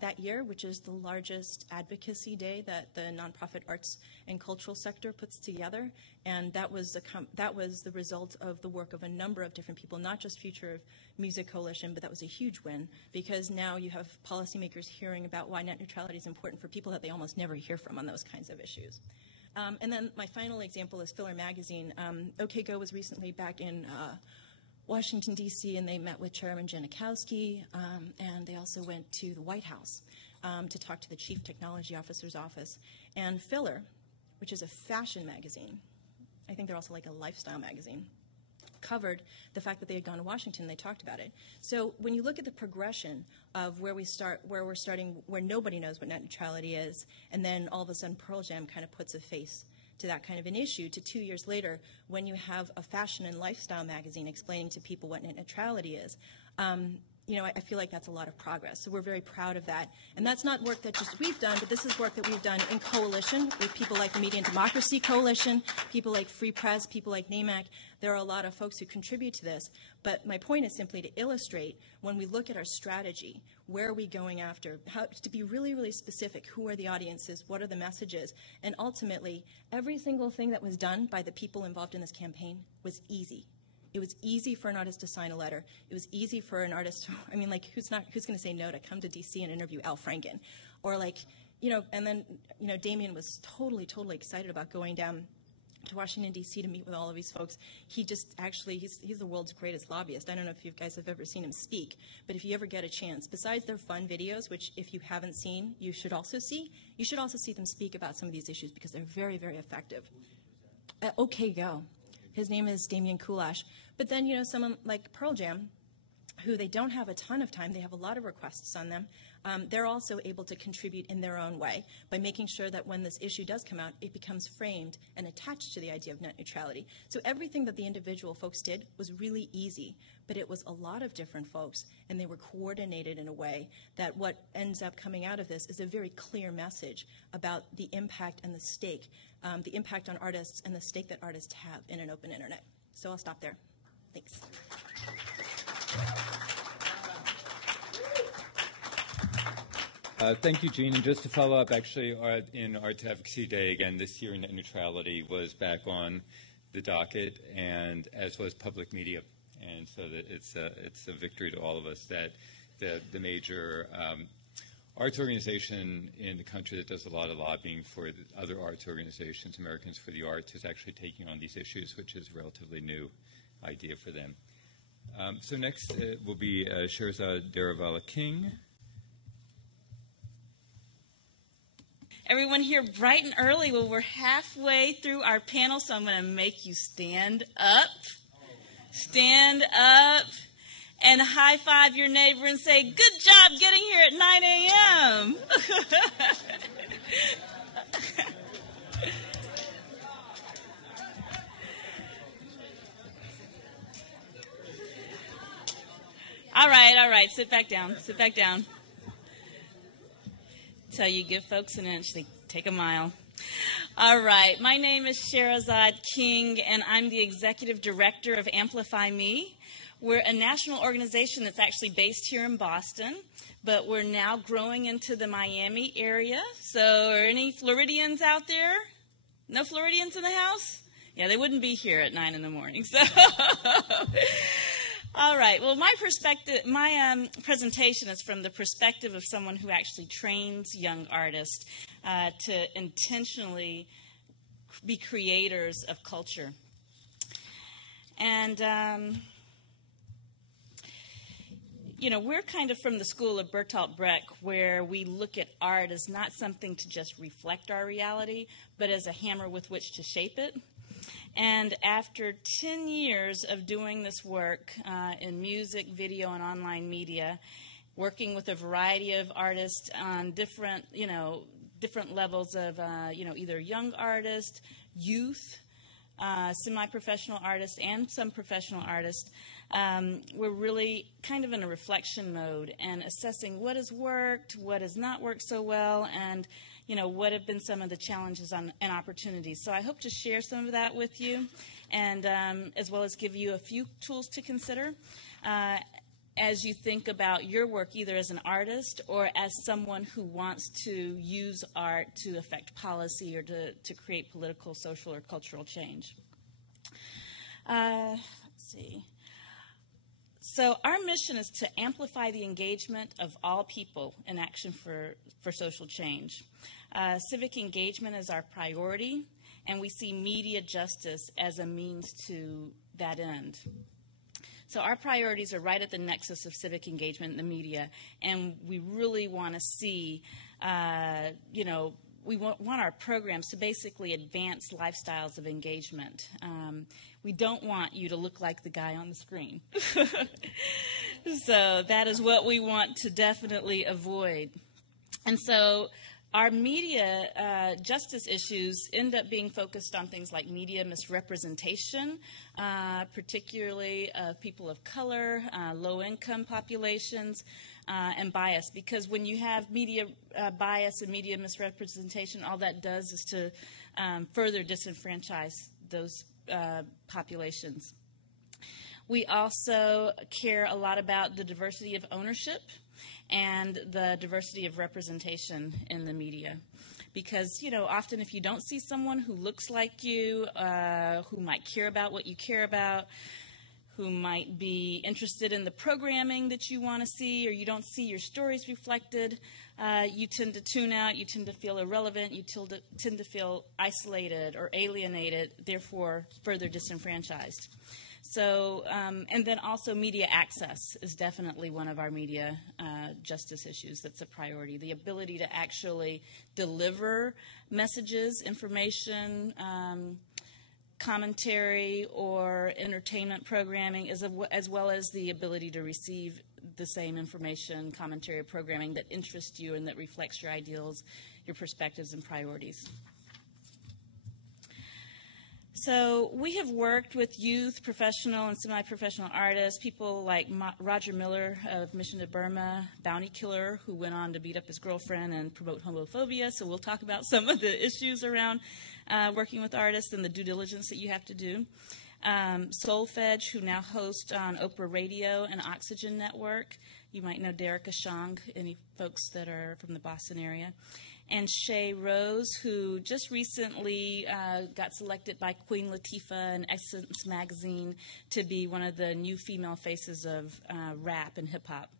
that year, which is the largest advocacy day that the nonprofit arts and cultural sector puts together. And that was the result of the work of a number of different people, not just Future of Music Coalition, but that was a huge win because now you have policymakers hearing about why net neutrality is important for people that they almost never hear from on those kinds of issues. And then my final example is Filler Magazine. OK Go was recently back in Washington, D.C., and they met with Chairman Janikowski, and they also went to the White House to talk to the Chief Technology Officer's office. And Filler, which is a fashion magazine, I think they're also like a lifestyle magazine, covered the fact that they had gone to Washington. They talked about it. So when you look at the progression of where we're starting, where nobody knows what net neutrality is, and then all of a sudden Pearl Jam kind of puts a face to that kind of an issue, to 2 years later when you have a fashion and lifestyle magazine explaining to people what net neutrality is, you know, I feel like that's a lot of progress. So we're very proud of that. And that's not work that just we've done, but this is work that we've done in coalition with people like the Media and Democracy Coalition, people like Free Press, people like NAMAC. There are a lot of folks who contribute to this. But my point is simply to illustrate, when we look at our strategy, where are we going after, how to be really, really specific. Who are the audiences? What are the messages? And ultimately, every single thing that was done by the people involved in this campaign was easy. It was easy for an artist to sign a letter. It was easy for an artist to, I mean, like, who's going to say no to come to D.C. and interview Al Franken? Or, like, you know, and then, you know, Damien was totally, totally excited about going down to Washington, D.C. to meet with all of these folks. He just actually, he's the world's greatest lobbyist. I don't know if you guys have ever seen him speak, but if you ever get a chance, besides their fun videos, which if you haven't seen, you should also see them speak about some of these issues because they're very, very effective. OK Go. His name is Damien Kulash. But then, you know, someone like Pearl Jam, who they don't have a ton of time, they have a lot of requests on them, they're also able to contribute in their own way by making sure that when this issue does come out, it becomes framed and attached to the idea of net neutrality. So everything that the individual folks did was really easy, but it was a lot of different folks, and they were coordinated in a way that what ends up coming out of this is a very clear message about the impact and the stake, the impact on artists and the stake that artists have in an open internet. So I'll stop there. Thanks. Thank you, Jean. And just to follow up, actually, in Arts Advocacy Day, again, this year, net neutrality was back on the docket, and as was public media. And so that it's a victory to all of us that the major arts organization in the country that does a lot of lobbying for the other arts organizations, Americans for the Arts, is actually taking on these issues, which is a relatively new idea for them. So next will be Scherazade Daruvalla King. Everyone here bright and early. Well, we're halfway through our panel, so I'm going to make you stand up. Stand up and high-five your neighbor and say, good job getting here at 9 a.m. All right. Sit back down. Tell you give folks an inch, they take a mile. All right. My name is Scherazade King, and I'm the executive director of AmplifyMe. We're a national organization that's actually based here in Boston, but we're now growing into the Miami area. So are any Floridians out there? No Floridians in the house? Yeah, they wouldn't be here at 9 in the morning. So, all right. Well, my presentation is from the perspective of someone who actually trains young artists to intentionally be creators of culture. And, you know, we're kind of from the school of Bertolt Brecht, where we look at art as not something to just reflect our reality, but as a hammer with which to shape it. And after 10 years of doing this work in music, video, and online media, working with a variety of artists on different levels of, either young artists, youth, semi-professional artists, and some professional artists, we're really kind of in a reflection mode and assessing what has worked, what has not worked so well, and what have been some of the challenges and opportunities. So I hope to share some of that with you, and as well as give you a few tools to consider as you think about your work, either as an artist or as someone who wants to use art to affect policy or to create political, social, or cultural change. Let's see. So our mission is to amplify the engagement of all people in action for social change. Civic engagement is our priority, and we see media justice as a means to that end. So our priorities are right at the nexus of civic engagement in the media, and we really want to see, we want our programs to basically advance lifestyles of engagement. We don't want you to look like the guy on the screen. So that is what we want to definitely avoid. And so our media justice issues end up being focused on things like media misrepresentation, particularly of people of color, low-income populations, and bias. Because when you have media bias and media misrepresentation, all that does is to further disenfranchise those populations. We also care a lot about the diversity of ownership and the diversity of representation in the media. Because, often if you don't see someone who looks like you, who might care about what you care about, who might be interested in the programming that you want to see, or you don't see your stories reflected, you tend to tune out, you tend to feel irrelevant, you tend to feel isolated or alienated, therefore further disenfranchised. So, and then also media access is definitely one of our media justice issues that's a priority. The ability to actually deliver messages, information, commentary, or entertainment programming, as well as the ability to receive the same information, commentary, or programming that interests you and that reflects your ideals, your perspectives, and priorities. So we have worked with youth, professional, and semi-professional artists, people like Roger Miller of Mission to Burma, bounty killer who went on to beat up his girlfriend and promote homophobia. So we'll talk about some of the issues around working with artists and the due diligence that you have to do. Soulfedge, who now hosts on Oprah Radio and Oxygen Network. You might know Derek Ashong, any folks that are from the Boston area. And Shay Rose, who just recently got selected by Queen Latifah and Essence Magazine to be one of the new female faces of rap and hip-hop.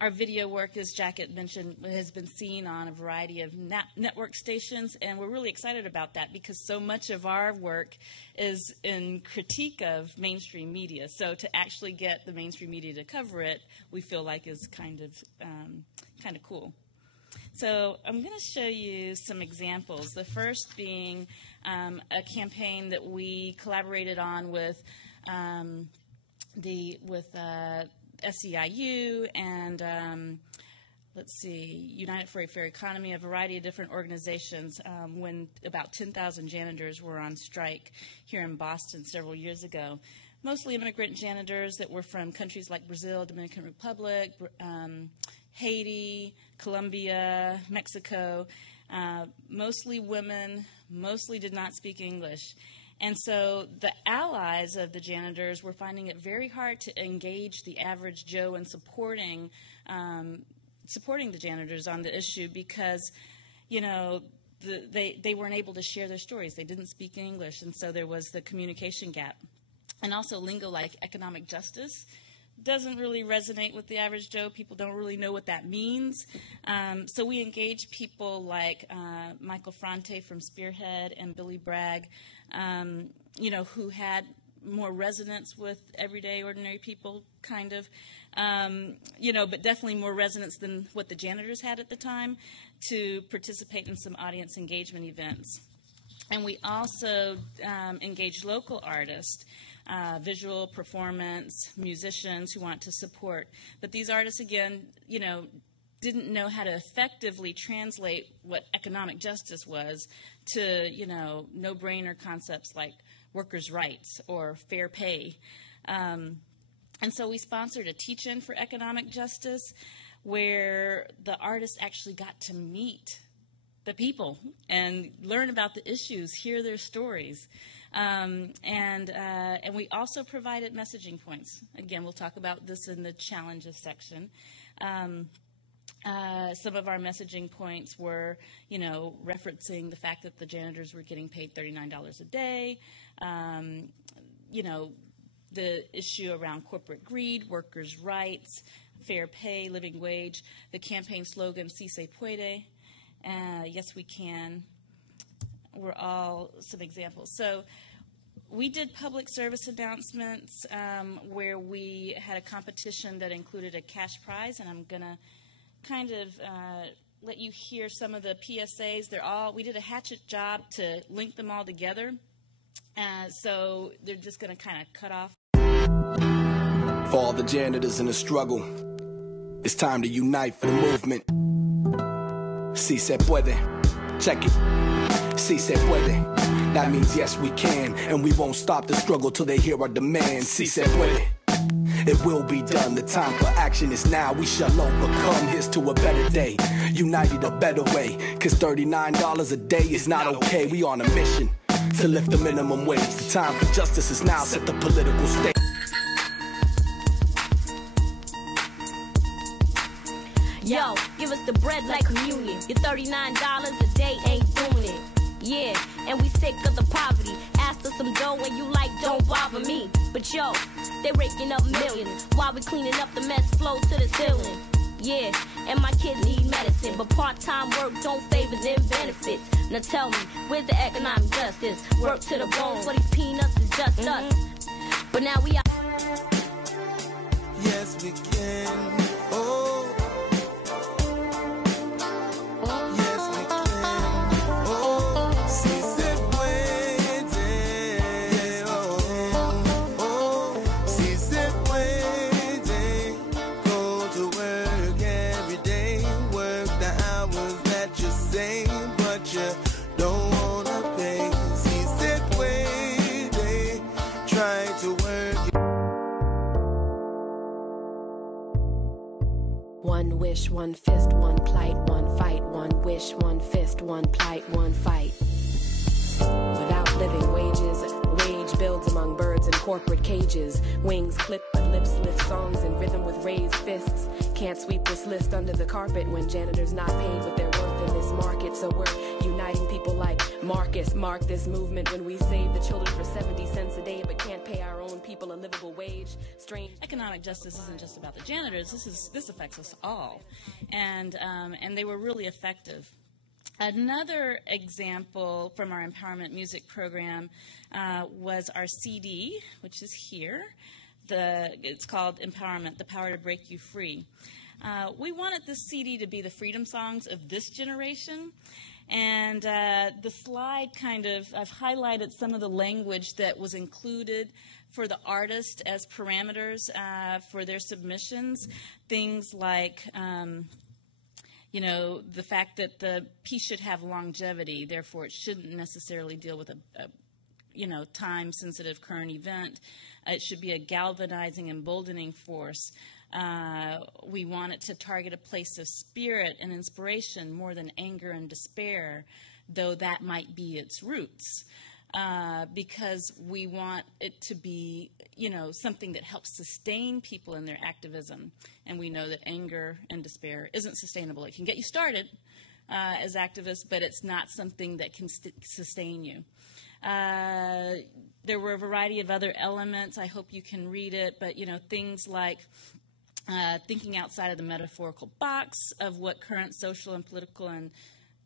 Our video work, as Jack had mentioned, has been seen on a variety of network stations, and we're really excited about that because so much of our work is in critique of mainstream media. So to actually get the mainstream media to cover it, we feel like is kind of cool. So I'm going to show you some examples. The first being a campaign that we collaborated on with SEIU and United for a Fair Economy, a variety of different organizations, when about 10,000 janitors were on strike here in Boston several years ago. Mostly immigrant janitors that were from countries like Brazil, Dominican Republic, Haiti, Colombia, Mexico, mostly women, mostly did not speak English. And so the allies of the janitors were finding it very hard to engage the average Joe in supporting the janitors on the issue because, they weren't able to share their stories. They didn't speak English, and so there was the communication gap. And also lingo like economic justice doesn't really resonate with the average Joe. People don't really know what that means. So we engage people like Michael Fronte from Spearhead and Billy Bragg, who had more resonance with everyday, ordinary people, kind of, but definitely more resonance than what the janitors had at the time to participate in some audience engagement events. And we also engage local artists, visual, performance, musicians who want to support. But these artists, again, didn't know how to effectively translate what economic justice was to, no-brainer concepts like workers' rights or fair pay. And so we sponsored a teach-in for economic justice where the artists actually got to meet the people and learn about the issues, hear their stories. And we also provided messaging points. Again, we'll talk about this in the challenges section. Some of our messaging points were, referencing the fact that the janitors were getting paid $39 a day, the issue around corporate greed, workers' rights, fair pay, living wage, the campaign slogan, Si se puede, yes we can. were all some examples. So we did public service announcements where we had a competition that included a cash prize, and I'm going to kind of let you hear some of the PSAs. We did a hatchet job to link them all together, so they're just going to kind of cut off. For all the janitors in the struggle, it's time to unite for the movement. Si se puede. Check it. Si se puede. That means yes we can, and we won't stop the struggle till they hear our demands. Si se puede. It will be done. The time for action is now. We shall overcome. Here's to a better day. United a better way. Cause $39 a day is not okay. We on a mission to lift the minimum wage. The time for justice is now. Set the political stage. Yo, give us the bread like communion. Your $39 a day ain't doing it. Yeah, and we sick of the poverty. Ask for some dough and you like, don't bother me. But yo, they raking up millions while we cleaning up the mess flow to the ceiling. Yeah, and my kids need medicine, but part-time work don't favor them benefits. Now tell me, where's the economic justice? Work to the bone, for these peanuts is just us. But now we are. Yes, we can. Oh. One wish, one fist, one plight, one fight. One wish, one fist, one plight, one fight. Without living wages, rage builds among birds in corporate cages. Wings clip but lips lift songs in rhythm with raised fists. Can't sweep this list under the carpet when janitors not paid what they're worth in this market. So we're uniting people like Marcus. Mark this movement when we save the children for 70 cents a day but can't pay our own people a livable wage. Strange. Economic justice isn't just about the janitors. This affects us all, and they were really effective. Another example from our empowerment music program was our CD, which is here. It's called Empowerment, The Power to Break You Free. We wanted this CD to be the freedom songs of this generation. And the slide I've highlighted some of the language that was included for the artist as parameters for their submissions. Things like, the fact that the piece should have longevity, therefore it shouldn't necessarily deal with a time-sensitive current event. It should be a galvanizing, emboldening force. We want it to target a place of spirit and inspiration more than anger and despair, though that might be its roots, because we want it to be, something that helps sustain people in their activism. And we know that anger and despair isn't sustainable. It can get you started as activists, but it's not something that can sustain you. There were a variety of other elements. I hope you can read it, but things like thinking outside of the metaphorical box of what current social and political and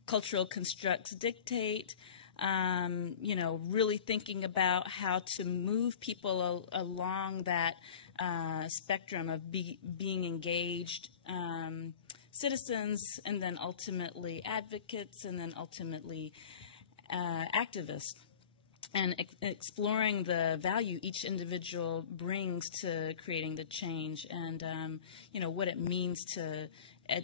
cultural constructs dictate. Really thinking about how to move people along that spectrum of being engaged citizens, and then ultimately advocates, and then ultimately activists. And exploring the value each individual brings to creating the change, and what it means to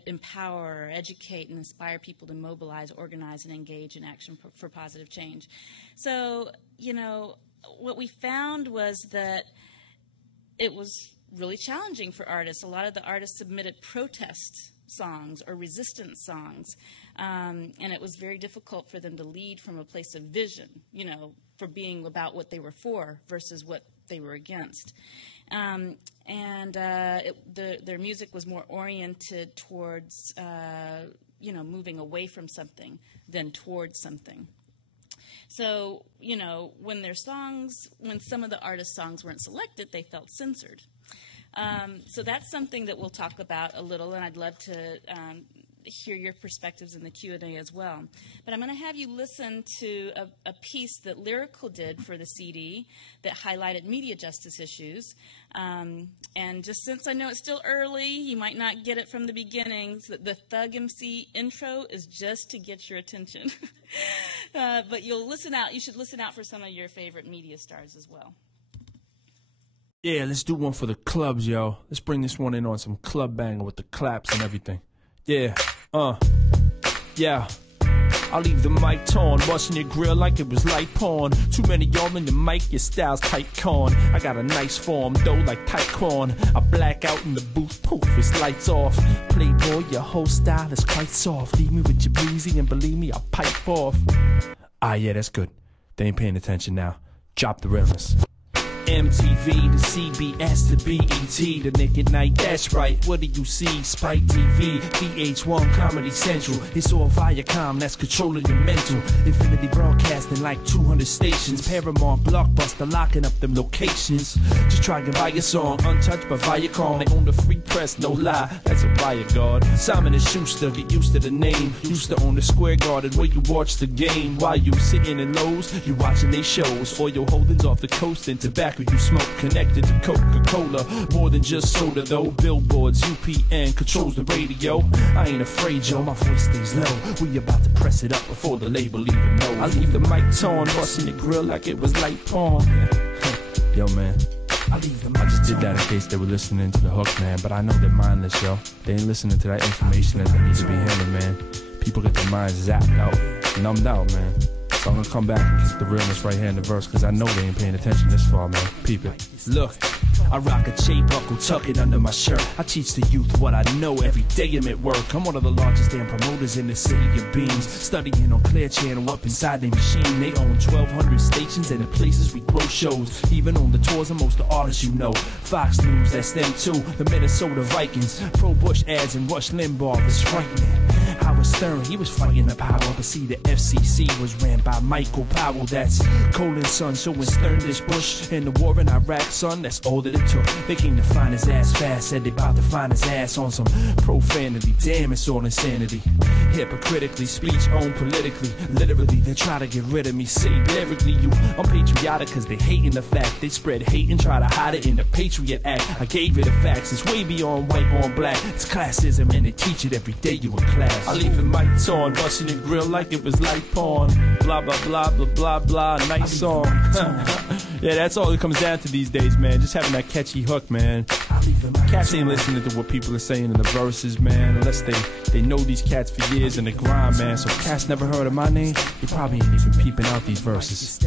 empower, educate, and inspire people to mobilize, organize, and engage in action for positive change. So, what we found was that it was really challenging for artists. A lot of the artists submitted protest songs or resistance songs, and it was very difficult for them to lead from a place of vision, for being about what they were for versus what they were against. Their music was more oriented towards, moving away from something than towards something. So, when some of the artists' songs weren't selected, they felt censored. So that's something that we'll talk about a little, and I'd love to hear your perspectives in the Q&A as well. But I'm going to have you listen to a piece that Lyrical did for the CD that highlighted media justice issues. And just since I know it's still early, you might not get it from the beginning. So the Thug MC intro is just to get your attention. But you'll listen out. You should listen out for some of your favorite media stars as well. Yeah, let's do one for the clubs, yo. Let's bring this one in on some club banger with the claps and everything. Yeah, yeah. I'll leave the mic torn, busting your grill like it was light porn. Too many y'all in the mic, your style's tight corn. I got a nice form, though, like tight corn. I black out in the booth, poof, it's lights off. Playboy, your whole style is quite soft. Leave me with your breezy and believe me, I'll pipe off. Ah, yeah, that's good. They ain't paying attention now. Drop the realness. MTV to CBS to BET to Nick at Night, that's right, what do you see? Spike TV, VH1, Comedy Central. It's all Viacom, that's controlling your mental. Infinity Broadcasting like 200 stations. Paramount, Blockbuster, locking up them locations. Just try and buy your song, untouched by Viacom. They own the free press, no lie, that's a riot guard. Simon & Schuster, get used to the name. Used to own the Square Garden where you watch the game. While you sitting in Lowe's, you watching they shows. Or your holdings off the coast and tobacco you smoke connected to Coca-Cola. More than just soda though. Billboards, UPN controls the radio. I ain't afraid, yo, my voice stays low. We about to press it up before the label even know. I leave the mic torn, busting the grill like it was light porn. Yo, man, I just did that in case they were listening to the hook, man. But I know they're mindless, yo. They ain't listening to that information that they need to be hearing, man. People get their minds zapped out, numbed out, man. So I'm gonna come back and keep the realness right here in the verse, cause I know they ain't paying attention this far, man. Peep it. Look, I rock a chain buckle, tuck it under my shirt. I teach the youth what I know every day I'm at work. I'm one of the largest damn promoters in the city of Beans. Studying on Clear Channel up inside the machine. They own 1,200 stations and the places we throw shows. Even on the tours of most of the artists you know. Fox News, that's them too. The Minnesota Vikings. Pro-Bush ads and Rush Limbaugh, it's frightening. Howard Stern, he was fighting the power. But see, the FCC was ran by Michael Powell. That's Colin's son. So when Stern dished Bush and the war in Iraq, son, that's all that it took. They came to find his ass fast. Said they about to find his ass on some profanity. Damn, it's all insanity. Hypocritically, speech owned politically. Literally, they try to get rid of me. Say lyrically, you unpatriotic cause they hating the fact. They spread hate and try to hide it in the Patriot Act. I gave it the facts. It's way beyond white on black. It's classism and they teach it every day you in class. I leave the mic torn, busting the grill like it was light porn. Blah, blah, blah, blah, blah, blah. Nice song. Yeah, that's all it comes down to these days, man. Just having that catchy hook, man. Cats ain't listening to what people are saying in the verses, man, unless they know these cats for years in the grind, man. So cats never heard of my name, they probably ain't even peeping out these verses.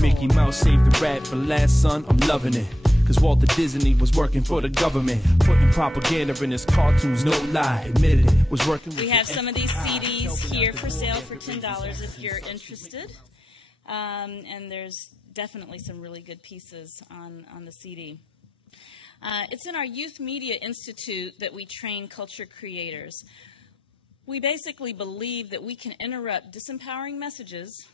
Mickey Mouse saved the rat for last, son, I'm loving it. Cause Walter Disney was working for the government, putting propaganda in his cartoons, no lie, admitted it, was working with. We have some of these CDs here for sale for $10 if you're interested. And there's definitely some really good pieces on the CD. It's in our Youth Media Institute that we train culture creators. We basically believe that we can interrupt disempowering messages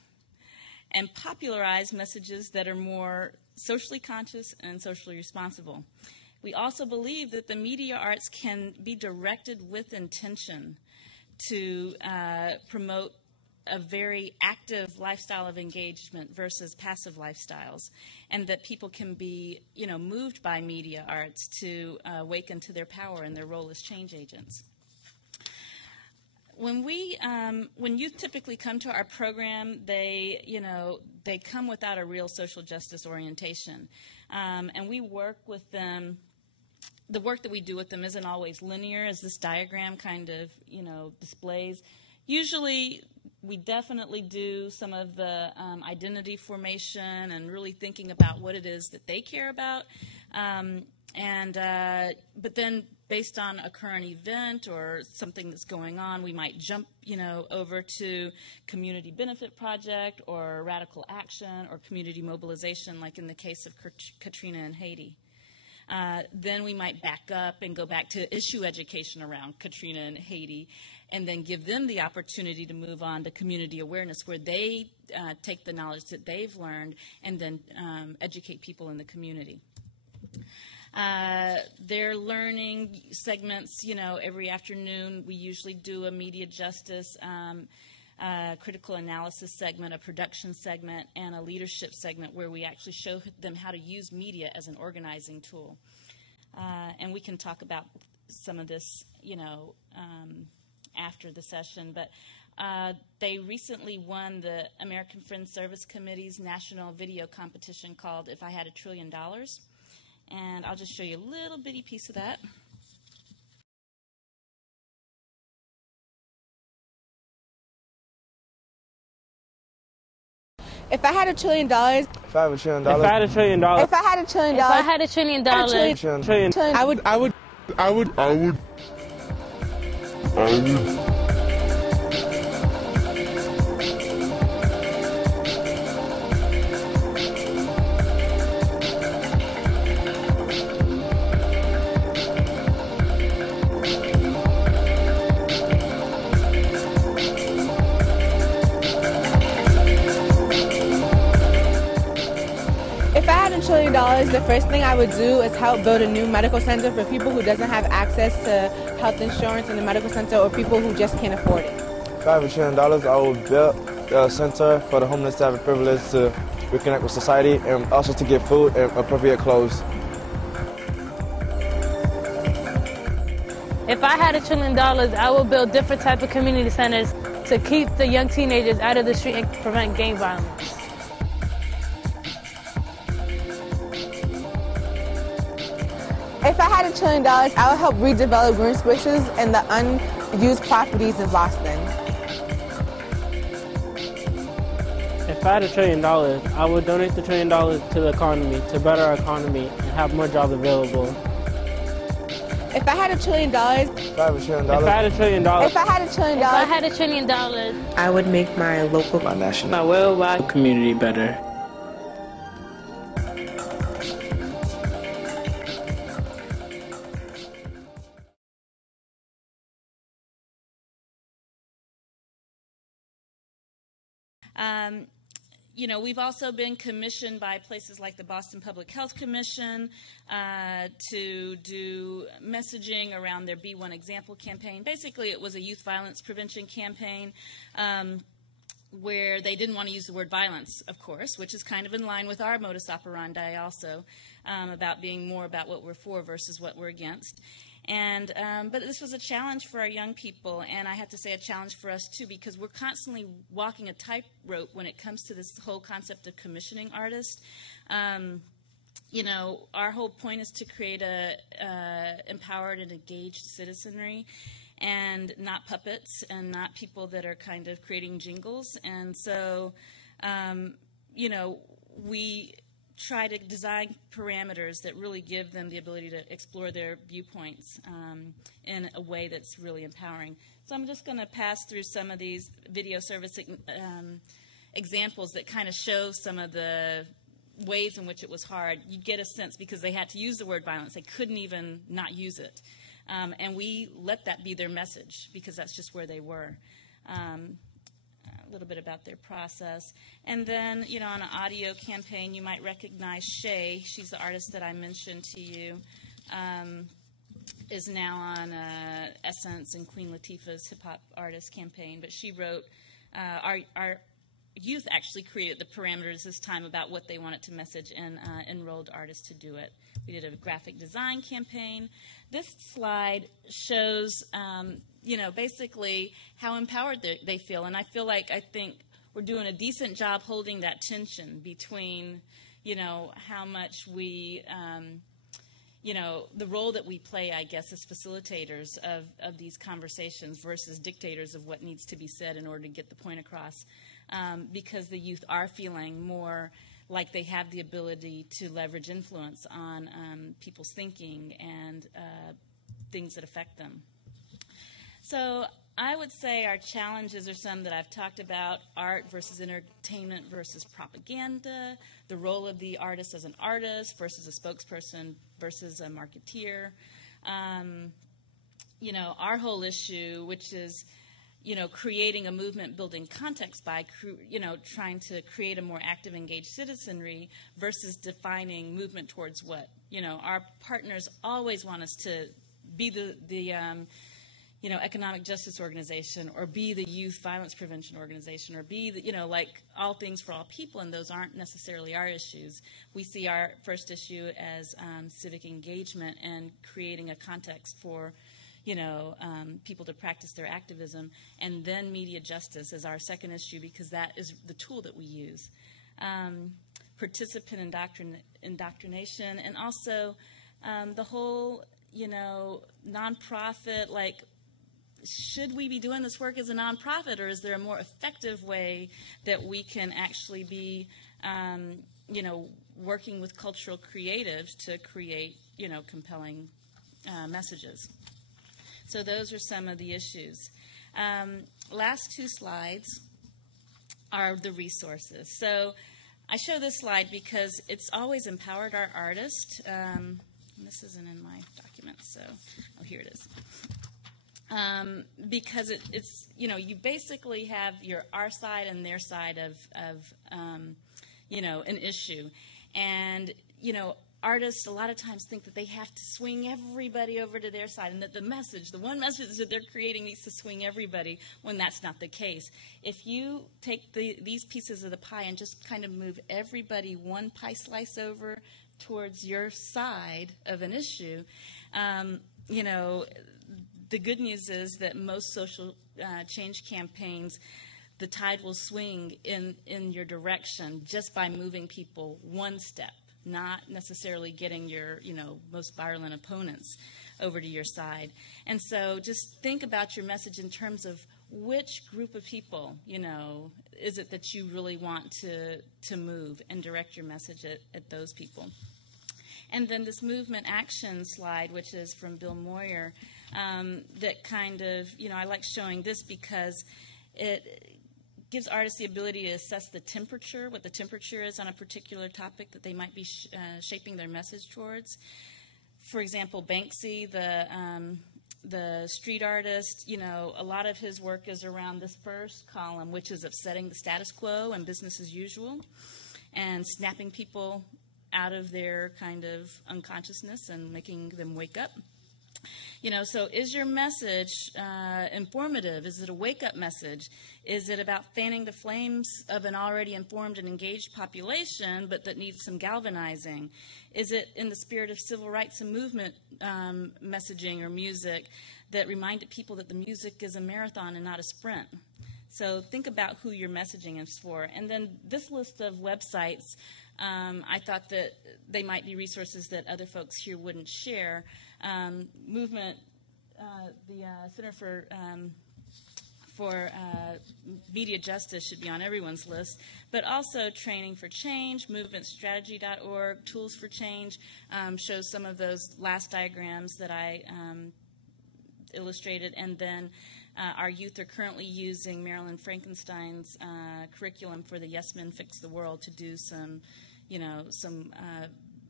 and popularize messages that are more socially conscious and socially responsible. We also believe that the media arts can be directed with intention to promote a very active lifestyle of engagement versus passive lifestyles, and that people can be, moved by media arts to awaken to their power and their role as change agents. When youth typically come to our program, they come without a real social justice orientation, and we work with them. The work that we do with them isn't always linear, as this diagram kind of displays. Usually, we definitely do some of the identity formation and really thinking about what it is that they care about, but then, based on a current event or something that's going on, we might jump, over to community benefit project or radical action or community mobilization, like in the case of Katrina and Haiti. Then we might back up and go back to issue education around Katrina and Haiti, and then give them the opportunity to move on to community awareness, where they take the knowledge that they've learned and then educate people in the community. They're learning segments, every afternoon. We usually do a media justice, critical analysis segment, a production segment, and a leadership segment where we actually show them how to use media as an organizing tool. And we can talk about some of this, after the session. But they recently won the American Friends Service Committee's national video competition called If I Had $1 Trillion. And I'll just show you a little bitty piece of that. If I had $1 trillion. If I had $1 trillion. If I had $1 trillion. If I had $1 trillion. If I had $1 trillion. I would. If I had $1 trillion, the first thing I would do is help build a new medical center for people who doesn't have access to health insurance in the medical center or people who just can't afford it. If I had $1 trillion, I would build a center for the homeless to have a privilege to reconnect with society and also to get food and appropriate clothes. If I had $1 trillion, I would build different type of community centers to keep the young teenagers out of the street and prevent gang violence. If I had $1 trillion, I would help redevelop green spaces and the unused properties in Boston. If I had $1 trillion, I would donate the $1 trillion to the economy, to better our economy and have more jobs available. If I had $1 trillion. If I had $1 trillion. If I had $1 trillion. If I had $1 trillion. If I had $1 trillion. I would make my local, my national, my worldwide community better. We've also been commissioned by places like the Boston Public Health Commission to do messaging around their Be One Example campaign. Basically, it was a youth violence prevention campaign where they didn't want to use the word violence, of course, which is kind of in line with our modus operandi also, about being more about what we're for versus what we're against. And but this was a challenge for our young people, and I have to say a challenge for us too, because we're constantly walking a tightrope when it comes to this whole concept of commissioning artists. Our whole point is to create a empowered and engaged citizenry, and not puppets, and not people that are kind of creating jingles. And so, we try to design parameters that really give them the ability to explore their viewpoints in a way that's really empowering. So I'm just going to pass through some of these video service examples that kind of show some of the ways in which it was hard. You get a sense because they had to use the word violence. They couldn't even not use it. And we let that be their message because that's just where they were. A little bit about their process. And then, on an audio campaign, you might recognize Shay. She's the artist that I mentioned to you, is now on Essence and Queen Latifah's hip-hop artist campaign. But she wrote, our youth actually created the parameters this time about what they wanted to message and enrolled artists to do it. We did a graphic design campaign. This slide shows basically how empowered they feel. And I think we're doing a decent job holding that tension between, how much we, the role that we play, I guess, as facilitators of these conversations versus dictators of what needs to be said in order to get the point across. Because the youth are feeling more like they have the ability to leverage influence on people's thinking and things that affect them. So I would say our challenges are some that I've talked about: art versus entertainment versus propaganda, the role of the artist as an artist versus a spokesperson versus a marketeer. Our whole issue, which is, creating a movement building context by, trying to create a more active, engaged citizenry versus defining movement towards what Our partners always want us to be the economic justice organization, or be the youth violence prevention organization, or be the, like all things for all people, and those aren't necessarily our issues. We see our first issue as civic engagement and creating a context for people to practice their activism, and then media justice as our second issue, because that is the tool that we use. Participant indoctrination, and also the whole, nonprofit, like, should we be doing this work as a nonprofit, or is there a more effective way that we can actually be, working with cultural creatives to create, compelling messages? So those are some of the issues. Last two slides are the resources. So I show this slide because it's always empowered our artists. This isn't in my document, so, here it is. Because it's, you basically have our side and their side of an issue. And, artists a lot of times think that they have to swing everybody over to their side, and that the one message that they're creating needs to swing everybody, when that's not the case. If you take these pieces of the pie and just kind of move everybody one pie slice over towards your side of an issue, the good news is that most social change campaigns, the tide will swing in your direction just by moving people one step, not necessarily getting your, most virulent opponents over to your side. And so just think about your message in terms of which group of people, is it that you really want to move, and direct your message at those people. And then this movement action slide, which is from Bill Moyer, that kind of, I like showing this because it gives artists the ability to assess the temperature, what the temperature is on a particular topic that they might be shaping their message towards. For example, Bense, the street artist, a lot of his work is around this first column, which is upsetting the status quo and business as usual, and snapping people out of their kind of unconsciousness and making them wake up. So is your message informative? Is it a wake-up message? Is it about fanning the flames of an already informed and engaged population, but that needs some galvanizing? Is it in the spirit of civil rights and movement messaging or music that reminded people that the music is a marathon and not a sprint? So think about who your messaging is for. And then this list of websites, I thought that they might be resources that other folks here wouldn't share. Movement, the Center for Media Justice should be on everyone's list, but also Training for Change, movementstrategy.org, Tools for Change, shows some of those last diagrams that I illustrated, and then our youth are currently using Marilyn Frankenstein's curriculum for the Yes Men Fix the World to do some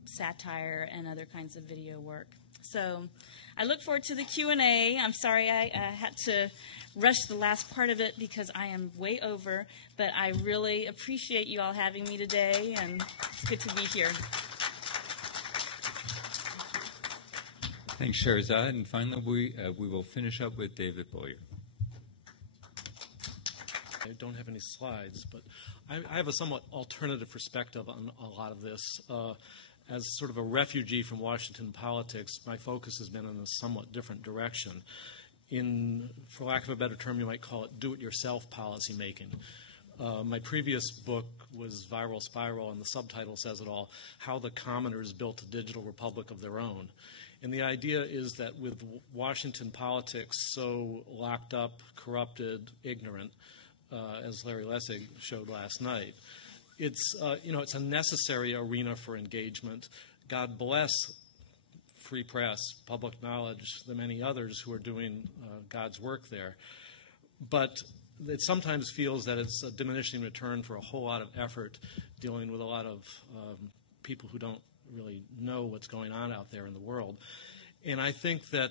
satire and other kinds of video work. So I look forward to the Q&A. I'm sorry I had to rush the last part of it because I am way over, but I really appreciate you all having me today, and it's good to be here. Thanks, Scherazade. And finally, we will finish up with David Bollier. I don't have any slides, but I have a somewhat alternative perspective on a lot of this. As sort of a refugee from Washington politics, my focus has been in a somewhat different direction. For lack of a better term, you might call it do-it-yourself policymaking. My previous book was Viral Spiral, and the subtitle says it all, How the Commoners Built a Digital Republic of Their Own. And the idea is that with Washington politics so locked up, corrupted, ignorant, as Larry Lessig showed last night, it's a necessary arena for engagement. God bless free press, public knowledge, the many others who are doing God's work there. But it sometimes feels that it's a diminishing return for a whole lot of effort dealing with a lot of people who don't really know what's going on out there in the world. And I think that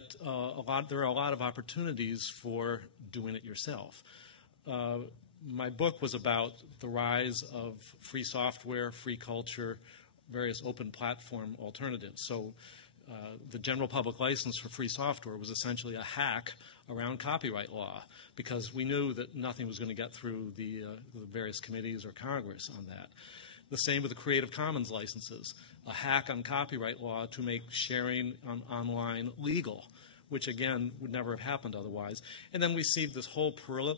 there are a lot of opportunities for doing it yourself. My book was about the rise of free software, free culture, various open platform alternatives. So the general public license for free software was essentially a hack around copyright law, because we knew that nothing was going to get through the various committees or Congress on that. The same with the Creative Commons licenses, a hack on copyright law to make sharing online legal, which again would never have happened otherwise. And then we see this whole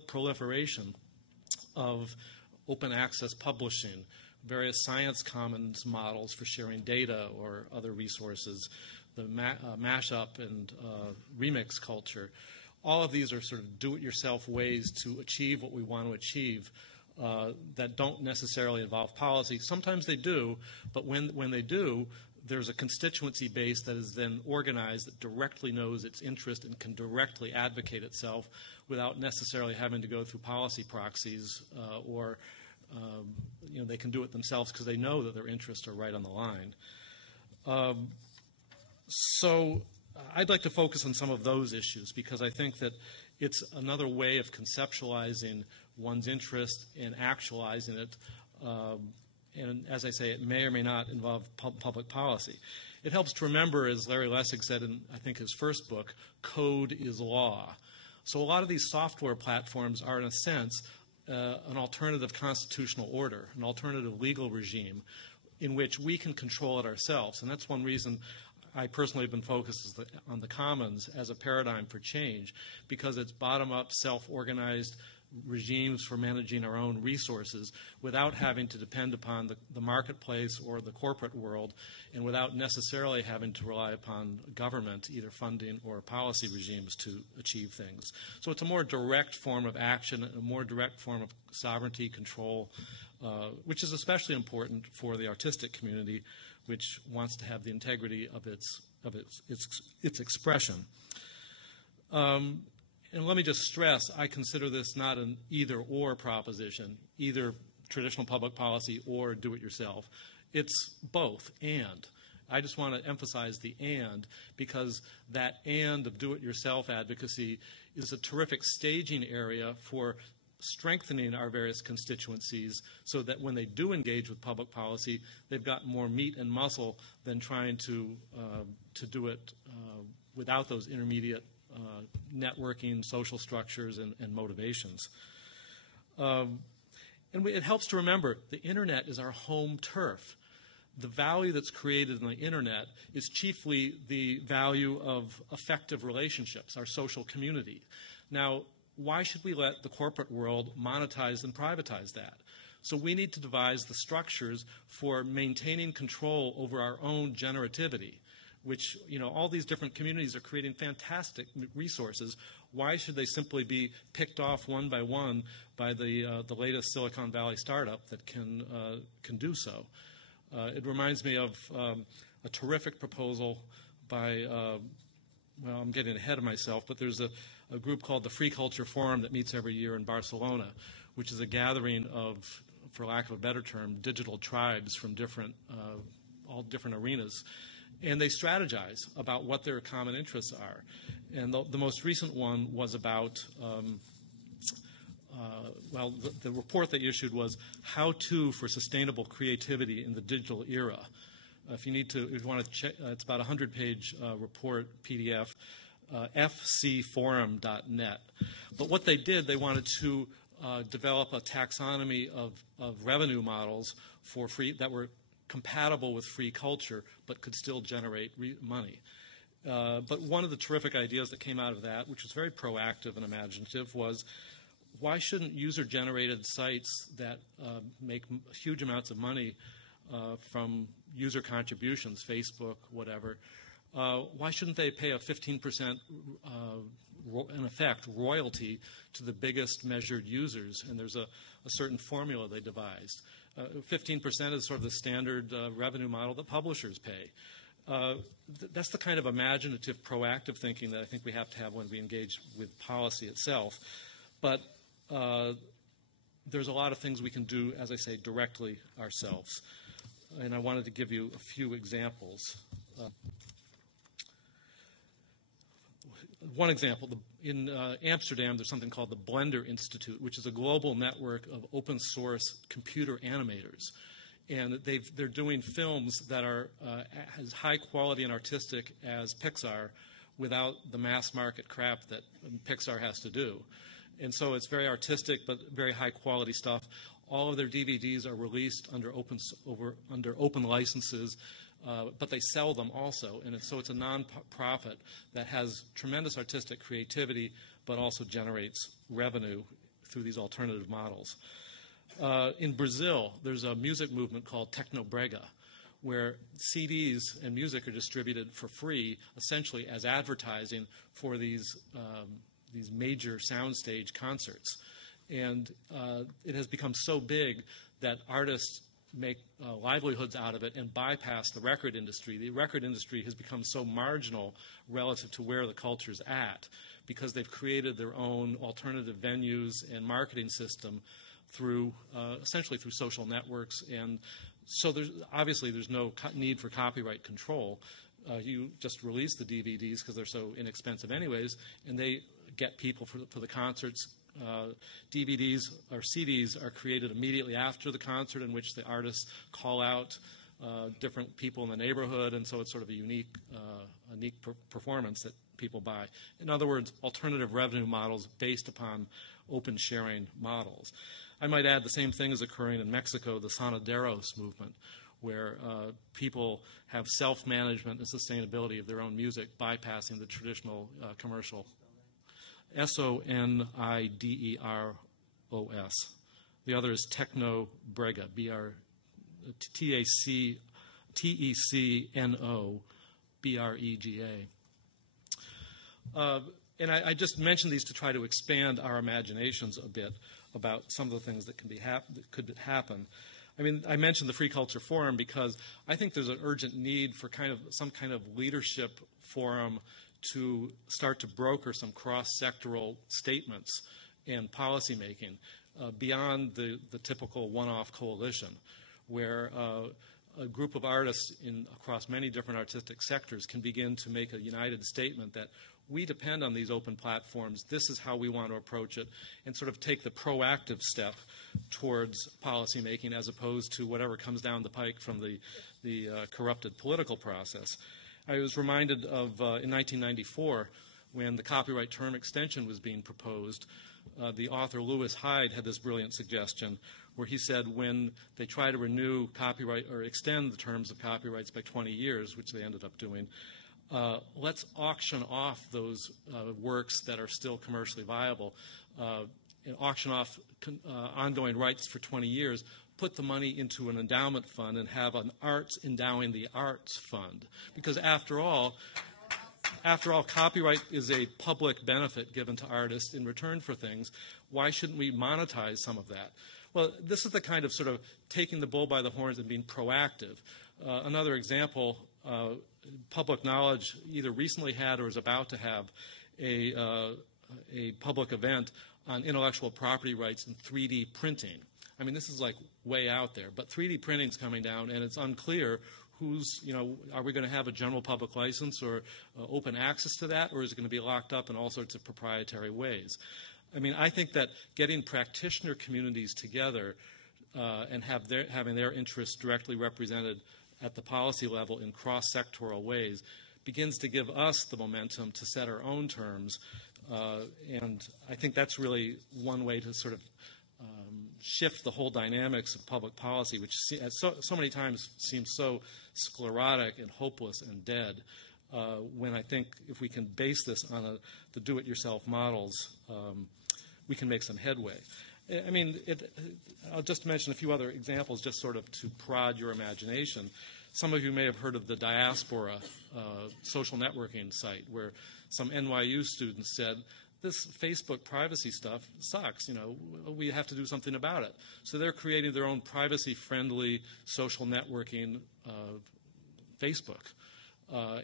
proliferation of open access publishing, various science commons models for sharing data or other resources, the mashup and remix culture. All of these are sort of do-it-yourself ways to achieve what we want to achieve that don't necessarily involve policy. Sometimes they do, but when they do, there's a constituency base that is then organized that directly knows its interest and can directly advocate itself without necessarily having to go through policy proxies or they can do it themselves because they know that their interests are right on the line. So I'd like to focus on some of those issues because I think that it's another way of conceptualizing one's interest and actualizing it. And as I say, it may or may not involve public policy. It helps to remember, as Larry Lessig said in, I think, his first book, code is law. So a lot of these software platforms are, in a sense, an alternative constitutional order, an alternative legal regime in which we can control it ourselves. And that's one reason I personally have been focused on the commons as a paradigm for change, because it's bottom-up, self-organized regimes for managing our own resources without having to depend upon the marketplace or the corporate world, and without necessarily having to rely upon government, either funding or policy regimes, to achieve things. So it's a more direct form of action, a more direct form of sovereignty control, which is especially important for the artistic community, which wants to have the integrity of its expression. And let me just stress, I consider this not an either-or proposition, either traditional public policy or do-it-yourself. It's both, and. I just want to emphasize the and, because that and of do-it-yourself advocacy is a terrific staging area for strengthening our various constituencies so that when they do engage with public policy, they've got more meat and muscle than trying to do it without those intermediate networking, social structures, and motivations. It helps to remember the Internet is our home turf. The value that's created in the Internet is chiefly the value of effective relationships, our social community. Now, why should we let the corporate world monetize and privatize that? So we need to devise the structures for maintaining control over our own generativity, which, all these different communities are creating fantastic resources. Why should they simply be picked off one by one by the latest Silicon Valley startup that can do so? It reminds me of a terrific proposal by, I'm getting ahead of myself, but there's a group called the Free Culture Forum that meets every year in Barcelona, which is a gathering of, for lack of a better term, digital tribes from all different arenas. And they strategize about what their common interests are. And the most recent one was about, the report they issued was How To for Sustainable Creativity in the Digital Era. If you want to check, it's about a 100-page report, PDF, fcforum.net. But what they did, they wanted to develop a taxonomy of revenue models for free that were compatible with free culture, but could still generate money. But one of the terrific ideas that came out of that, which was very proactive and imaginative, was why shouldn't user-generated sites that make huge amounts of money from user contributions, Facebook, whatever, why shouldn't they pay a 15%, in effect, royalty to the biggest measured users? And there's a certain formula they devised. 15% is sort of the standard revenue model that publishers pay. That's the kind of imaginative, proactive thinking that I think we have to have when we engage with policy itself. But there's a lot of things we can do, as I say, directly ourselves. And I wanted to give you a few examples. One example, in Amsterdam, there's something called the Blender Institute, which is a global network of open source computer animators. And they're doing films that are as high quality and artistic as Pixar without the mass market crap that Pixar has to do. And so it's very artistic but very high quality stuff. All of their DVDs are released under open licenses, but they sell them also. And so it's a non-profit that has tremendous artistic creativity but also generates revenue through these alternative models. In Brazil, there's a music movement called Tecnobrega, where CDs and music are distributed for free, essentially as advertising for these major soundstage concerts. And it has become so big that artists make livelihoods out of it and bypass the record industry. The record industry has become so marginal relative to where the culture's at because they've created their own alternative venues and marketing system through essentially through social networks. And so there's no need for copyright control. You just release the DVDs because they're so inexpensive anyways, and they get people for the concerts. DVDs or CDs are created immediately after the concert, in which the artists call out different people in the neighborhood, and so it's sort of a unique performance that people buy. In other words, alternative revenue models based upon open sharing models. I might add the same thing is occurring in Mexico, the Sonoderos movement, where people have self-management and sustainability of their own music, bypassing the traditional commercial. Sonideros. The other is Tecnobrega, Tecnobrega. And I just mentioned these to try to expand our imaginations a bit about some of the things that could happen. I mean, I mentioned the Free Culture Forum because I think there's an urgent need for some kind of leadership forum to start to broker some cross-sectoral statements and policymaking beyond the typical one-off coalition, where a group of artists across many different artistic sectors can begin to make a united statement that we depend on these open platforms, this is how we want to approach it, and sort of take the proactive step towards policymaking as opposed to whatever comes down the pike from the corrupted political process. I was reminded of in 1994 when the copyright term extension was being proposed. The author Lewis Hyde had this brilliant suggestion where he said when they try to renew copyright or extend the terms of copyrights by 20 years, which they ended up doing, let's auction off those works that are still commercially viable, and auction off ongoing rights for 20 years, put the money into an endowment fund and have an arts endowing the arts fund. Because after all, copyright is a public benefit given to artists in return for things. Why shouldn't we monetize some of that? Well, this is the kind of sort of taking the bull by the horns and being proactive. Another example, public knowledge either recently had or is about to have a public event on intellectual property rights in 3D printing. I mean, this is like way out there, but 3D printing is coming down, and it's unclear are we going to have a general public license or open access to that, or is it going to be locked up in all sorts of proprietary ways? I mean, I think that getting practitioner communities together and having their interests directly represented at the policy level in cross-sectoral ways begins to give us the momentum to set our own terms, and I think that's really one way to sort of shift the whole dynamics of public policy, which so many times seems so sclerotic and hopeless and dead, when I think if we can base this on the do-it-yourself models, we can make some headway. I mean, I'll just mention a few other examples just sort of to prod your imagination. Some of you may have heard of the Diaspora social networking site where some NYU students said, this Facebook privacy stuff sucks, we have to do something about it. So they're creating their own privacy-friendly social networking Facebook,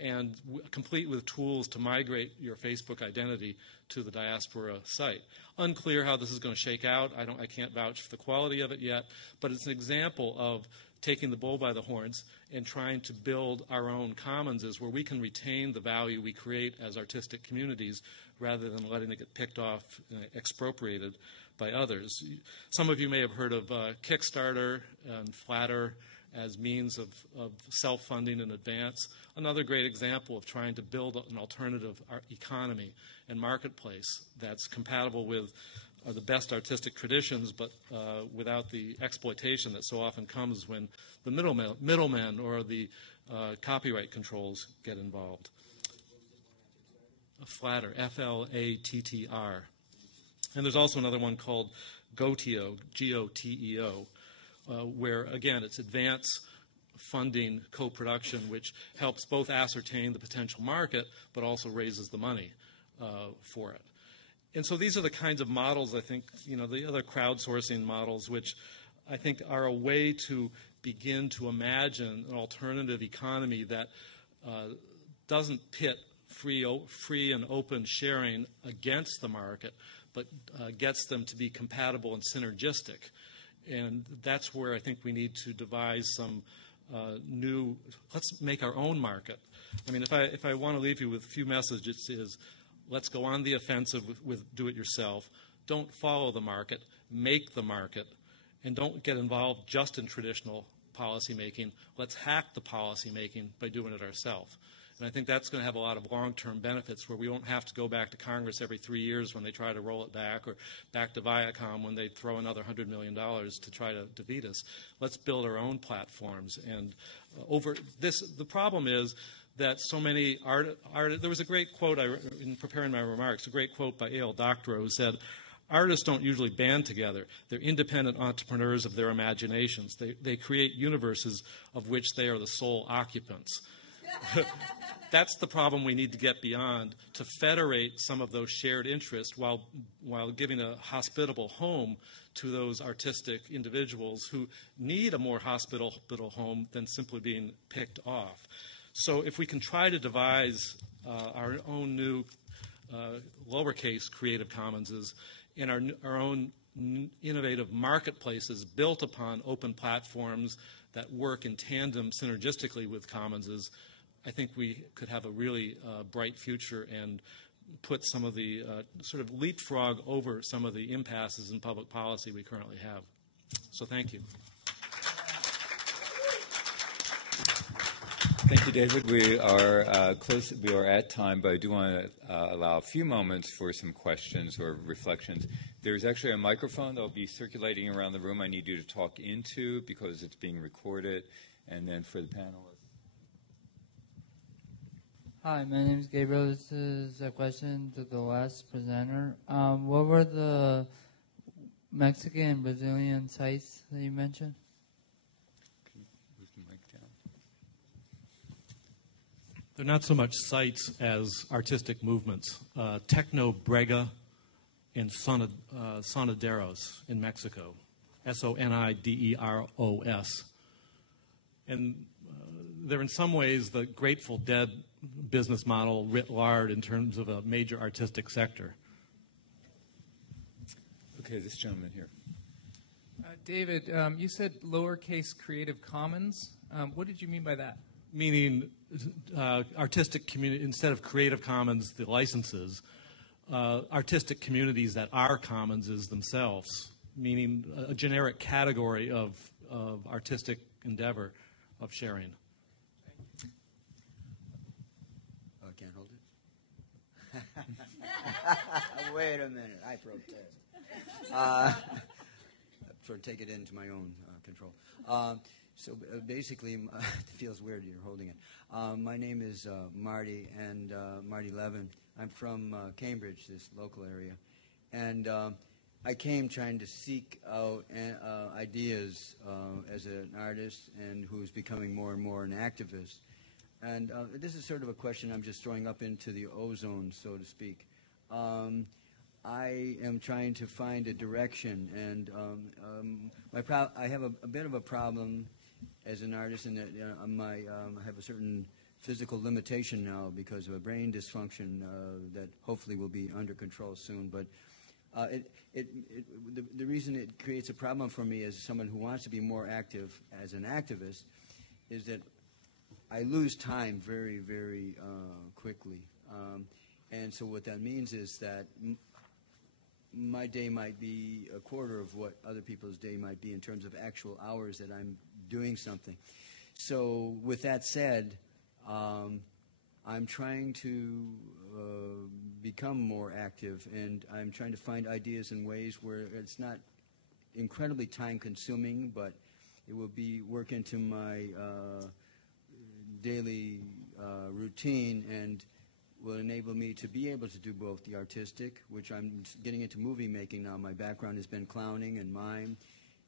and complete with tools to migrate your Facebook identity to the Diaspora site. Unclear how this is going to shake out. I can't vouch for the quality of it yet, but it's an example of taking the bull by the horns and trying to build our own commons where we can retain the value we create as artistic communities rather than letting it get picked off, expropriated by others. Some of you may have heard of Kickstarter and Flatter as means of self-funding in advance. Another great example of trying to build an alternative economy and marketplace that's compatible with the best artistic traditions, but without the exploitation that so often comes when the middlemen or the copyright controls get involved. Flatter, F-L-A-T-T-R. And there's also another one called GOTEO, G-O-T-E-O, where, again, it's advance funding co-production, which helps both ascertain the potential market, but also raises the money for it. And so these are the kinds of models, I think, the other crowdsourcing models, which I think are a way to begin to imagine an alternative economy that doesn't pit free and open sharing against the market, but gets them to be compatible and synergistic. And that's where I think we need to devise some let's make our own market. I mean, if I want to leave you with a few messages, is let's go on the offensive with do-it-yourself. Don't follow the market, make the market, and don't get involved just in traditional policy making. Let's hack the policy making by doing it ourselves. And I think that's going to have a lot of long-term benefits where we won't have to go back to Congress every 3 years when they try to roll it back, or back to Viacom when they throw another $100 million to try to defeat us. Let's build our own platforms. And the problem is that so many there was a great quote in preparing my remarks, a great quote by A.L. Doctorow, who said, "Artists don't usually band together. They're independent entrepreneurs of their imaginations. They create universes of which they are the sole occupants." That's the problem we need to get beyond, to federate some of those shared interests while giving a hospitable home to those artistic individuals who need a more hospitable home than simply being picked off. So if we can try to devise our own new lowercase Creative Commonses and our own innovative marketplaces built upon open platforms that work in tandem synergistically with Commonses, I think we could have a really bright future and put some of the sort of leapfrog over some of the impasses in public policy we currently have. So thank you. Thank you, David. We are close. We are at time, but I do want to allow a few moments for some questions or reflections. There's actually a microphone that will be circulating around the room I need you to talk into because it's being recorded. And then for the panelists. Hi, my name is Gabriel. This is a question to the last presenter. What were the Mexican and Brazilian sites that you mentioned? Can you move the mic down? They're not so much sites as artistic movements. Techno Brega and Sonideros in Mexico, Sonideros. And they're in some ways the Grateful Dead business model writ large in terms of a major artistic sector. Okay, this gentleman here. David, you said lowercase Creative Commons. What did you mean by that? Meaning artistic community, instead of Creative Commons, the licenses, artistic communities that are commonses themselves, meaning a generic category of artistic endeavor of sharing. Can't hold it? Wait a minute, I protest. For take it into my own control. So basically, it feels weird you're holding it. My name is Marty, and Marty Levin. I'm from Cambridge, this local area. And I came trying to seek out ideas as an artist and who's becoming more and more an activist. And this is sort of a question I'm just throwing up into the ozone, so to speak. I am trying to find a direction, and I have a bit of a problem as an artist in that I have a certain physical limitation now because of a brain dysfunction that hopefully will be under control soon. But the reason it creates a problem for me as someone who wants to be more active as an activist is that I lose time very, very quickly. And so what that means is that my day might be a quarter of what other people's day might be in terms of actual hours that I'm doing something. So with that said, I'm trying to become more active, and I'm trying to find ideas and ways where it's not incredibly time-consuming, but it will be work into my daily routine and will enable me to be able to do both the artistic, which I'm getting into movie making now. My background has been clowning and mime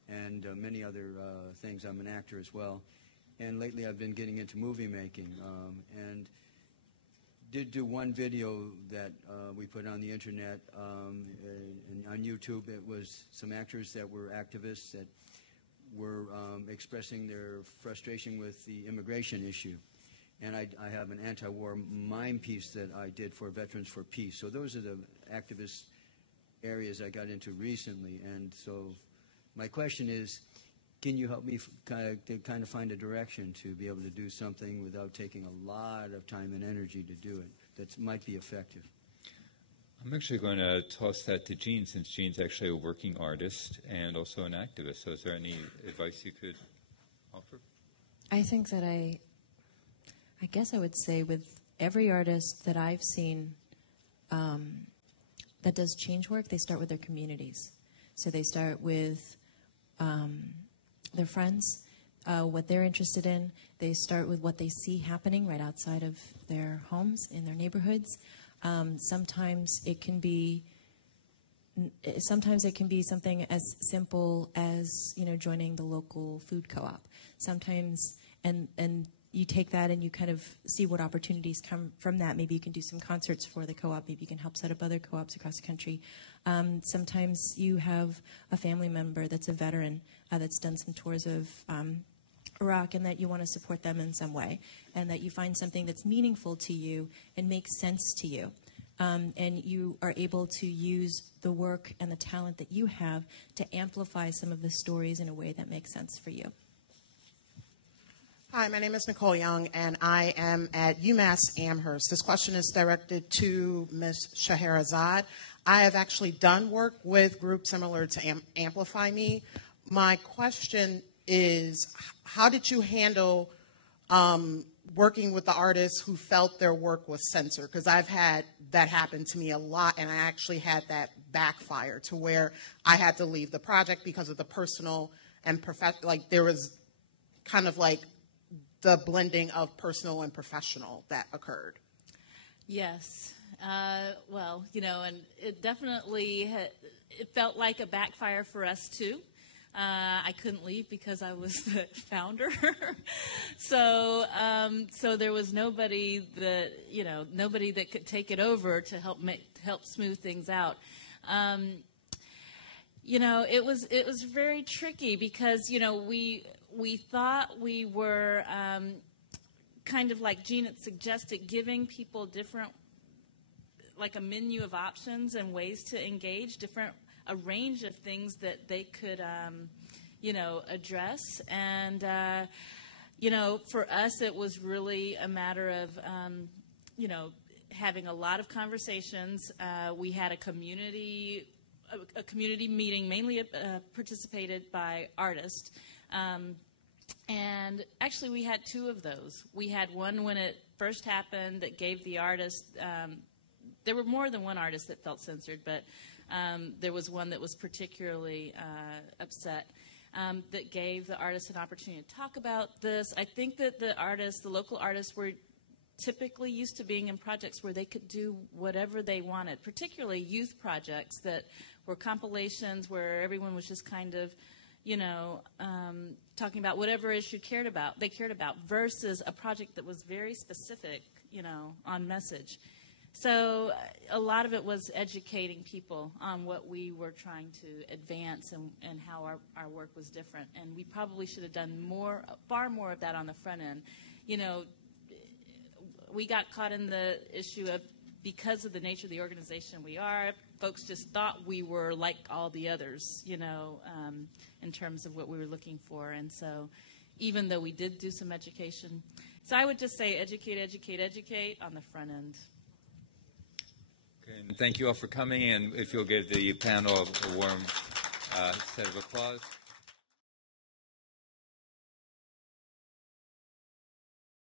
and many other things. I'm an actor as well. And lately I've been getting into movie making and did do one video that we put on the internet and on YouTube. It was some actors that were activists that were expressing their frustration with the immigration issue. And I have an anti-war mime piece that I did for Veterans for Peace. So those are the activist areas I got into recently. And so my question is, can you help me kind of find a direction to be able to do something without taking a lot of time and energy to do it that might be effective? I'm actually going to toss that to Jean, since Jean's actually a working artist and also an activist. So is there any advice you could offer? I think that I guess I would say with every artist that I've seen that does change work, they start with their communities. So they start with their friends, what they're interested in. They start with what they see happening right outside of their homes, in their neighborhoods. Sometimes it can be something as simple as, you know, joining the local food co-op. Sometimes, and you take that and you kind of see what opportunities come from that. Maybe you can do some concerts for the co-op. Maybe you can help set up other co-ops across the country. Sometimes you have a family member that's a veteran that's done some tours of Iraq, and that you want to support them in some way, and that you find something that's meaningful to you and makes sense to you. And you are able to use the work and the talent that you have to amplify some of the stories in a way that makes sense for you. Hi, my name is Nicole Young, and I am at UMass Amherst. This question is directed to Ms. Scherazade. I have actually done work with groups similar to AmplifyMe. My question is, how did you handle working with the artists who felt their work was censored? Because I've had that happen to me a lot, and I actually had that backfire to where I had to leave the project because of the personal and professional. Like, there was kind of like the blending of personal and professional that occurred. Yes. Well, you know, and it definitely it felt like a backfire for us too. I couldn't leave because I was the founder. So there was nobody that could take it over to help smooth things out. You know, it was very tricky because, you know, we thought we were kind of, like Jean had suggested, giving people different, like a menu of options and ways to engage, a range of things that they could, you know, address. And, you know, for us, it was really a matter of, you know, having a lot of conversations. We had a community meeting, mainly participated by artists. And actually, we had two of those. We had one when it first happened that gave the artist, there were more than one artist that felt censored, but there was one that was particularly upset that gave the artist an opportunity to talk about this. I think that the local artists were typically used to being in projects where they could do whatever they wanted, particularly youth projects that were compilations where everyone was just kind of, you know, talking about whatever issue they cared about, versus a project that was very specific, you know, on message. So a lot of it was educating people on what we were trying to advance and how our work was different. And we probably should have done far more of that on the front end. You know, we got caught in the issue of, because of the nature of the organization we are, folks just thought we were like all the others, you know, in terms of what we were looking for. And so even though we did do some education, so I would just say educate, educate, educate on the front end. Okay, and thank you all for coming, and if you'll give the panel a warm set of applause.